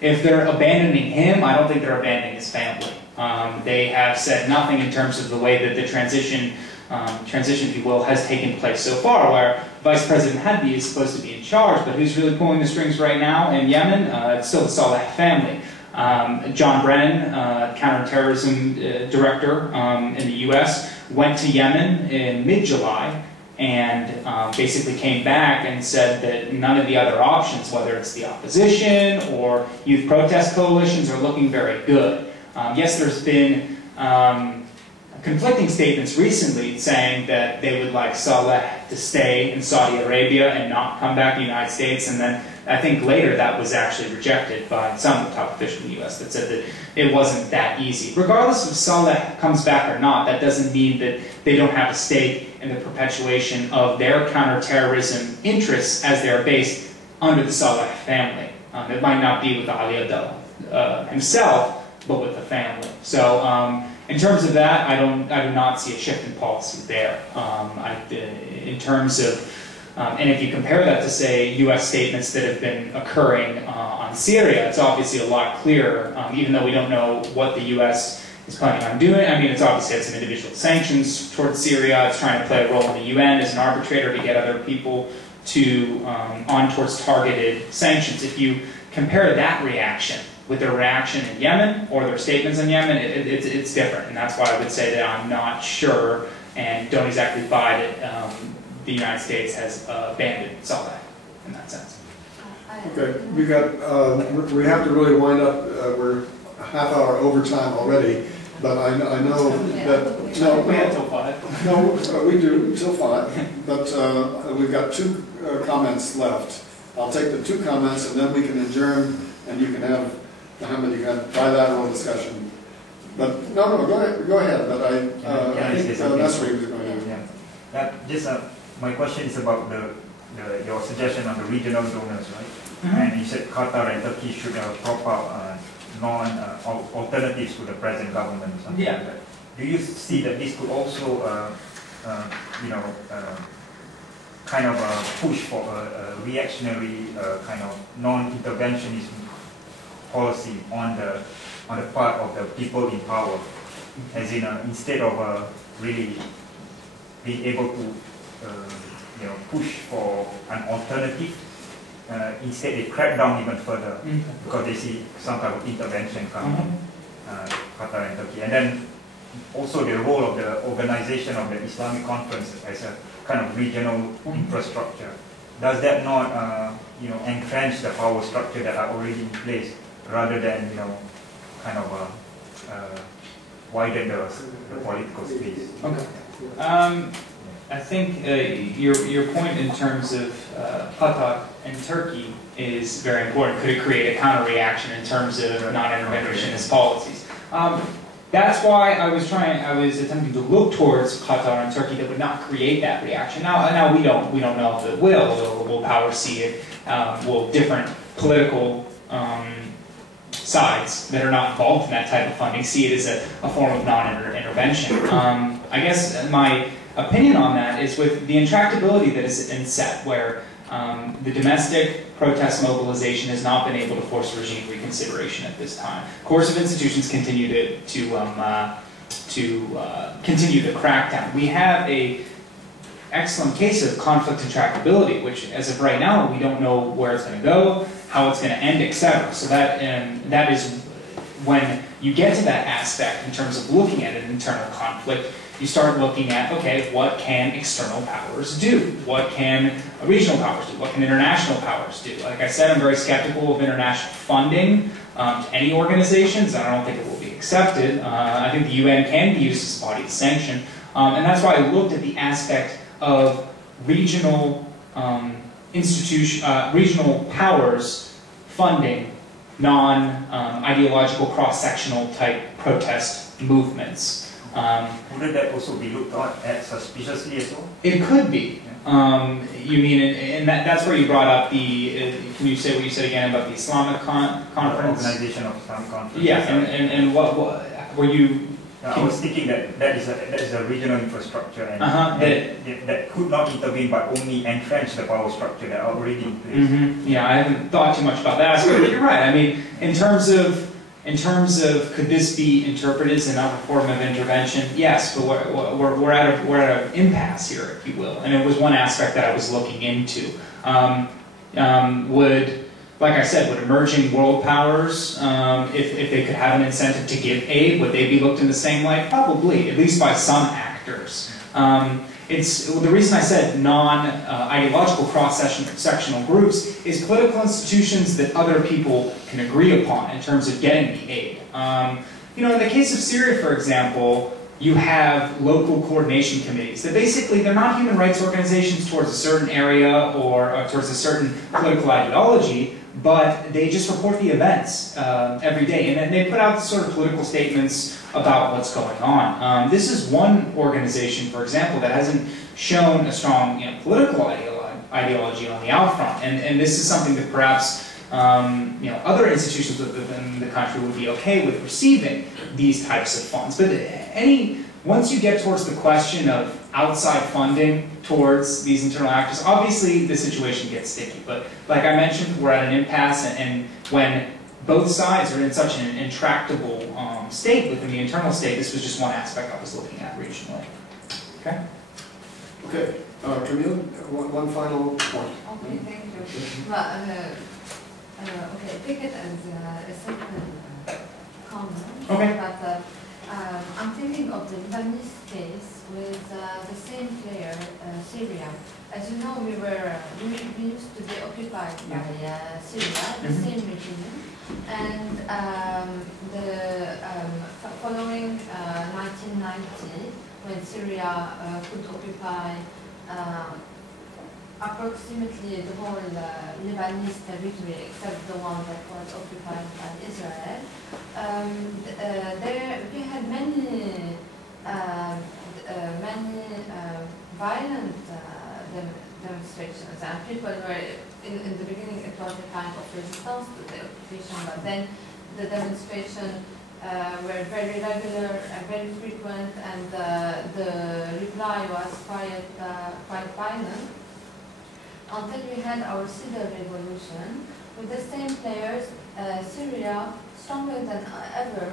If they're abandoning him, I don't think they're abandoning his family. They have said nothing in terms of the way that the transition, if you will, has taken place so far, where Vice President Hadbi is supposed to be in charge, but who's really pulling the strings right now in Yemen? It's still the Saleh family. John Brennan, counterterrorism director in the U.S., went to Yemen in mid-July and basically came back and said that none of the other options, whether it's the opposition or youth protest coalitions, are looking very good. Yes, there's been conflicting statements recently saying that they would like Saleh to stay in Saudi Arabia and not come back to the United States, and then I think later that was actually rejected by some top official in the U.S. that said that it wasn't that easy. Regardless if Saleh comes back or not, that doesn't mean that they don't have a stake in the perpetuation of their counterterrorism interests as they are based under the Saleh family. It might not be with Ali Abdullah himself, but with the family. So in terms of that, I do not see a shift in policy there. In terms of, and if you compare that to, say, U.S. statements that have been occurring on Syria, it's obviously a lot clearer, even though we don't know what the U.S. is planning on doing. I mean, it's obviously had some individual sanctions towards Syria. It's trying to play a role in the UN as an arbitrator to get other people to on towards targeted sanctions. If you compare that reaction with their reaction in Yemen or their statements in Yemen, it's different. And that's why I would say that I'm not sure and don't exactly buy that the United States has abandoned Saleh in that sense. Okay, we have to really wind up. We're a half hour overtime already, but I know that no, we had till 5. No, we do till 5. But we've got 2 comments left. I'll take the 2 comments and then we can adjourn, and you can have Mohammed, you can have bilateral discussion. But no, go ahead. But I think Nasri was going to. Yeah. My question is about your suggestion on the regional donors, right? And you said Qatar and Turkey should prop up alternatives to the present government or something like that. Do you see that this could also, kind of push for a reactionary kind of non-interventionist policy on the part of the people in power, as in instead of really being able to push for an alternative, instead they crack down even further because they see some type of intervention coming, Qatar and Turkey. And then also the role of the organization of the Islamic Conference as a kind of regional infrastructure. Does that not entrench the power structure that are already in place rather than kind of widen the political space? Okay. I think your point in terms of Qatar and Turkey is very important. Could it create a counter-reaction in terms of non-interventionist policies? That's why I was attempting to look towards Qatar and Turkey that would not create that reaction. Now we don't know if it will. Will power see it? Will different political sides that are not involved in that type of funding see it as a form of non-intervention? I guess my opinion on that is with the intractability that is inset, where the domestic protest mobilization has not been able to force regime reconsideration at this time. Coercive institutions continue to continue the crackdown. We have a excellent case of conflict intractability, which, as of right now, we don't know where it's going to go, how it's going to end, etc. So that is when you get to that aspect in terms of looking at an internal conflict. You start looking at, okay, what can external powers do? What can regional powers do? What can international powers do? Like I said, I'm very skeptical of international funding to any organizations. I don't think it will be accepted. I think the UN can be used as a body of sanction. And that's why I looked at the aspect of regional regional powers funding non-ideological cross-sectional type protest movements. Wouldn't that also be looked at suspiciously as well? It could be. You mean, and that's where you brought up the, can you say what you said again about the Islamic Conference? The Organization of Islamic Conference. Yeah, and what were you... I was thinking that is a regional infrastructure and, that could not intervene but only entrench the power structure that are already in place. Yeah, I haven't thought too much about that, but you're right. I mean, in terms of could this be interpreted as another form of intervention? Yes, but we're at an impasse here, if you will. And it was one aspect that I was looking into. Like I said, would emerging world powers, if they could have an incentive to give aid, would they be looked in the same light? Probably, at least by some actors. The reason I said non-ideological cross-sectional groups is political institutions that other people can agree upon in terms of getting the aid. In the case of Syria, for example, you have local coordination committees that basically they're not human rights organizations towards a certain area or towards a certain political ideology, but they just report the events every day, and then they put out sort of political statements about what's going on. This is one organization, for example, that hasn't shown a strong political ideology on the out front, and this is something that perhaps other institutions within the country would be okay with receiving these types of funds. But once you get towards the question of outside funding towards these internal actors, obviously the situation gets sticky. But like I mentioned, we're at an impasse, and when both sides are in such an intractable state within the internal state, this was just one aspect I was looking at regionally. Okay? Okay, Camille, one final point. Okay, thank you. Well, okay, take it as a simple comment. Okay. But I'm thinking of the Lebanese case with the same player, Syria. As you know, we used to be occupied by Syria, the same regime, and following 1990, when Syria could occupy approximately the whole Lebanese territory except the one that was occupied by Israel. We had many violent demonstrations, and people were, in the beginning it was a kind of resistance to the occupation, but then the demonstrations were very regular and very frequent, and the reply was quite violent, until we had our civil revolution with the same players. Syria, stronger than ever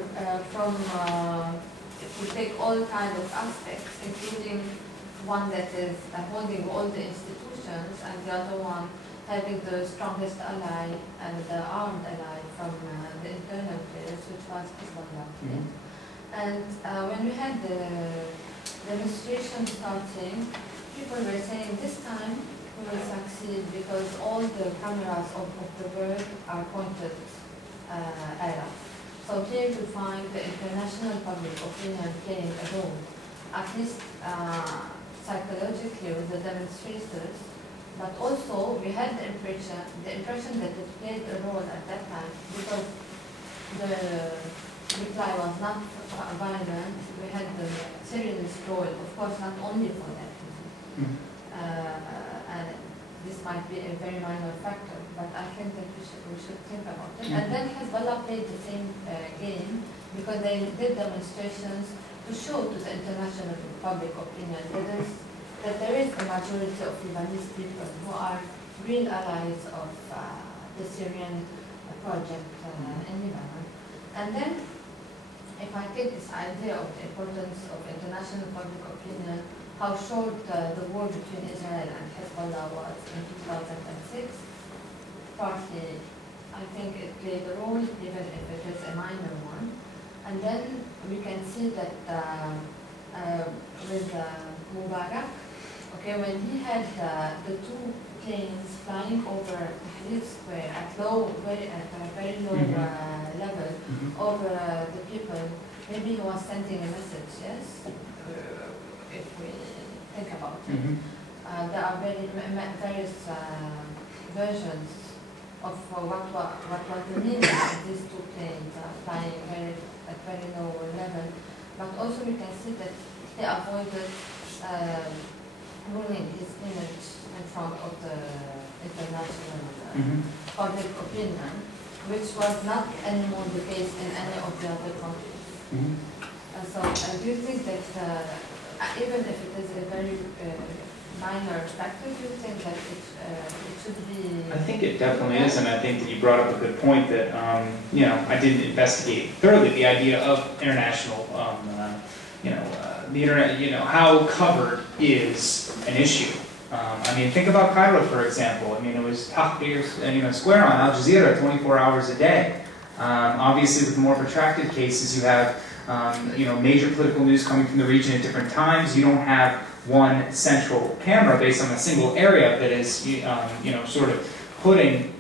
from, if we take all kinds of aspects, including one that is holding all the institutions, and the other one having the strongest ally and the armed ally from the internal players, which was Hezbollah. And when we had the demonstration starting, people were saying this time we will succeed because all the cameras of the world are pointed at us. So here you find the international public opinion playing a role, at least psychologically with the demonstrators, but also we had the impression that it played a role at that time because the reply was not violent. We had the serious role, of course, not only for that reason. And this might be a very minor factor, but I think that we should think about it. And then Hezbollah played the same game because they did demonstrations to show to the international public opinion that there is a majority of Lebanese people who are real allies of the Syrian project in Lebanon. And then, if I take this idea of the importance of international public opinion, how short the war between Israel and Hezbollah was in 2006, partly I think it played a role, even if it is a minor one. And then we can see that with Mubarak, okay, when he had the two planes flying over Tahrir Square at a very low level over the people, maybe he was sending a message, yes? If we think about it. There are various versions of what was the meaning of these two planes flying at very low level, but also we can see that he avoided ruining his image in front of the international public opinion, which was not anymore the case in any of the other countries. So I do think that even if it is a very minor factor, do you think that it should be? I think it definitely is, and I think that you brought up a good point that I didn't investigate thoroughly the idea of international, the internet, how covered is an issue. I mean, think about Cairo, for example. I mean, it was Tahrir, Square on Al Jazeera 24 hours a day. Obviously, with the more protracted cases, you have major political news coming from the region at different times. You don't have one central camera based on a single area that is, sort of putting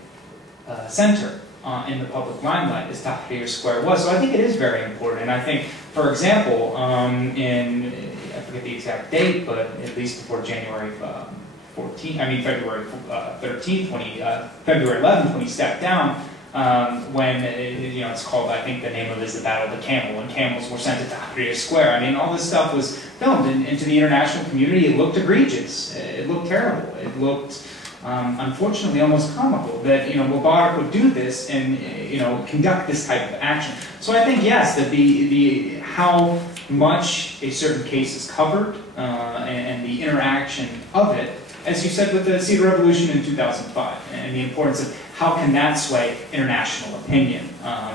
center in the public limelight as Tahrir Square was. So I think it is very important. And I think, for example, in, I forget the exact date, but at least before January 14th, I mean February 13th, February 11th, when he stepped down, when, it's called, I think the name of it is the Battle of the Camel, when camels were sent to Tahrir Square. I mean, all this stuff was filmed, and to the international community, it looked egregious. It looked terrible. It looked, unfortunately, almost comical that, Mubarak would do this and, conduct this type of action. So I think, yes, that how much a certain case is covered and the interaction of it, as you said with the Cedar Revolution in 2005, and the importance of how can that sway international opinion,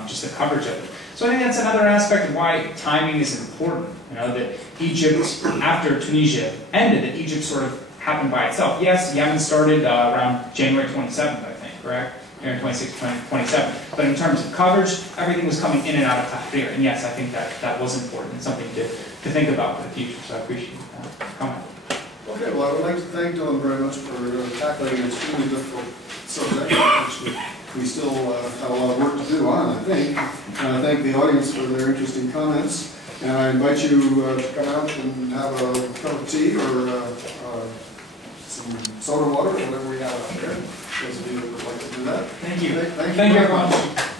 just the coverage of it. So I think that's another aspect of why timing is important. That Egypt, after Tunisia ended, that Egypt sort of happened by itself. Yes, Yemen started around January 27th, I think, correct? January 26th, 27th. But in terms of coverage, everything was coming in and out of Tahrir. And yes, I think that was important and something to think about for the future. So I appreciate that comment. Okay, well, I would like to thank Dylan very much for tackling an extremely difficult subject, which we still have a lot of work to do on, I think. And I thank the audience for their interesting comments. And I invite you to come out and have a cup of tea or some soda water or whatever we have out there. Those of you that would like to do that. Thank you. Thank you very very much. much.